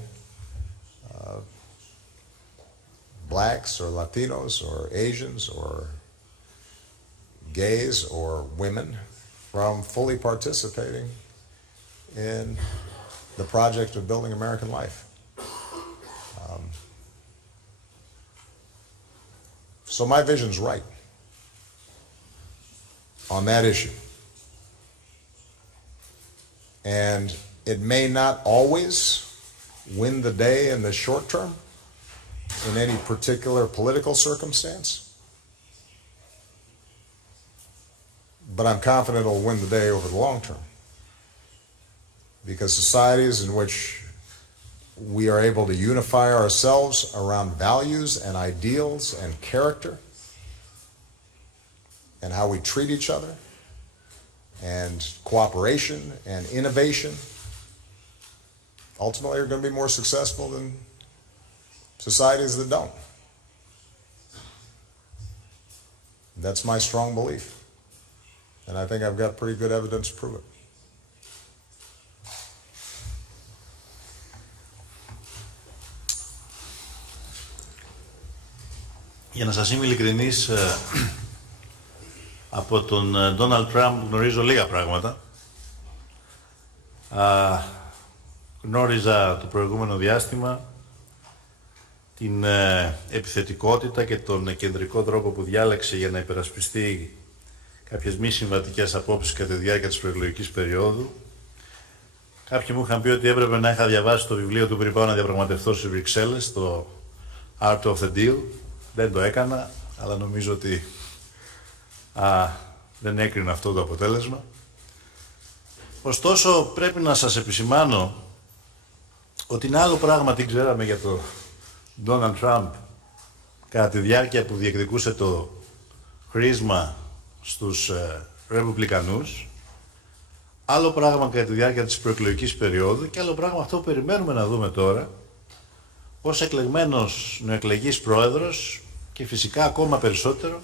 blacks or Latinos or Asians or gays or women from fully participating in the project of building American life. So my vision's right on that issue. And it may not always win the day in the short term in any particular political circumstance, but I'm confident it'll win the day over the long term. Because societies in which we are able to unify ourselves around values and ideals and character and how we treat each other and cooperation and innovation, ultimately are going to be more successful than societies that don't. That's my strong belief. And I think I've got pretty good evidence to prove it. Για να σας είμαι ειλικρινής, από τον Ντόναλντ Τραμπ γνωρίζω λίγα πράγματα. Γνώριζα το προηγούμενο διάστημα την επιθετικότητα και τον κεντρικό τρόπο που διάλεξε για να υπερασπιστεί κάποιες μη συμβατικές απόψεις κατά τη διάρκεια της προεκλογικής περίοδου. Κάποιοι μου είχαν πει ότι έπρεπε να είχα διαβάσει το βιβλίο του πριν πάω να διαπραγματευτώ στις Βρυξέλλες, το Art of the Deal. Δεν το έκανα, αλλά νομίζω ότι δεν έκρινα αυτό το αποτέλεσμα. Ωστόσο, πρέπει να σας επισημάνω ότι είναι άλλο πράγμα τι ξέραμε για τον Ντόναλντ Τραμπ κατά τη διάρκεια που διεκδικούσε το χρήσμα στους Ρεπουμπλικανούς, άλλο πράγμα κατά τη διάρκεια της προεκλογικής περίοδου και άλλο πράγμα αυτό που περιμένουμε να δούμε τώρα ως εκλεγμένος νεοεκλεγής πρόεδρος και φυσικά ακόμα περισσότερο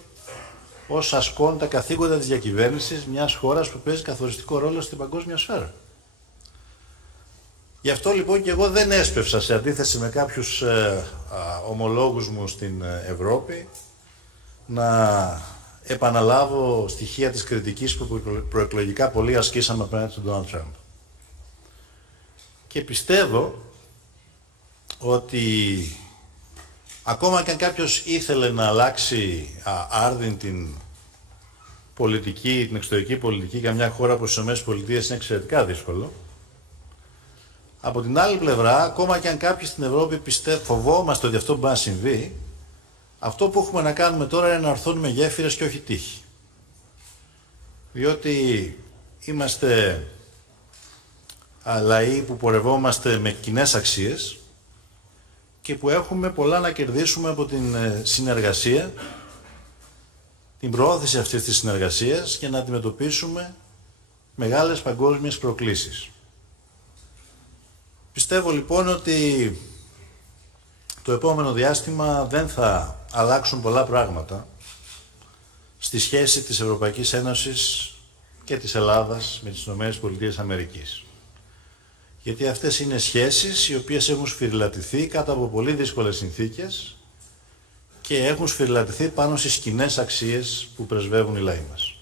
ως ασκών τα καθήκοντα της διακυβέρνησης μιας χώρας που παίζει καθοριστικό ρόλο στην παγκόσμια σφαίρα. Γι' αυτό λοιπόν και εγώ δεν έσπευσα, σε αντίθεση με κάποιους ομολόγους μου στην Ευρώπη, να επαναλάβω στοιχεία της κριτικής που προεκλογικά πολλοί ασκήσαμε απέναντι στον Ντόναλντ Τραμπ. Και πιστεύω ότι ακόμα και αν κάποιος ήθελε να αλλάξει άρδιν την πολιτική, την εξωτερική πολιτική για μια χώρα που στις ΗΠΑ είναι εξαιρετικά δύσκολο, από την άλλη πλευρά, ακόμα και αν κάποιοι στην Ευρώπη φοβόμαστε ότι αυτό μπορεί να συμβεί, αυτό που έχουμε να κάνουμε τώρα είναι να ορθώνουμε γέφυρες και όχι τύχη. Διότι είμαστε λαοί που πορευόμαστε με κοινές αξίες και που έχουμε πολλά να κερδίσουμε από την συνεργασία, την προώθηση αυτής της συνεργασίας για να αντιμετωπίσουμε μεγάλες παγκόσμιες προκλήσεις. Πιστεύω λοιπόν ότι το επόμενο διάστημα δεν θα αλλάξουν πολλά πράγματα στη σχέση της Ευρωπαϊκής Ένωσης και της Ελλάδας με τις ΗΠΑ. Γιατί αυτές είναι σχέσεις οι οποίες έχουν σφυριλατηθεί κάτω από πολύ δύσκολες συνθήκες και έχουν σφυριλατηθεί πάνω στις κοινές αξίες που πρεσβεύουν οι λαοί μας.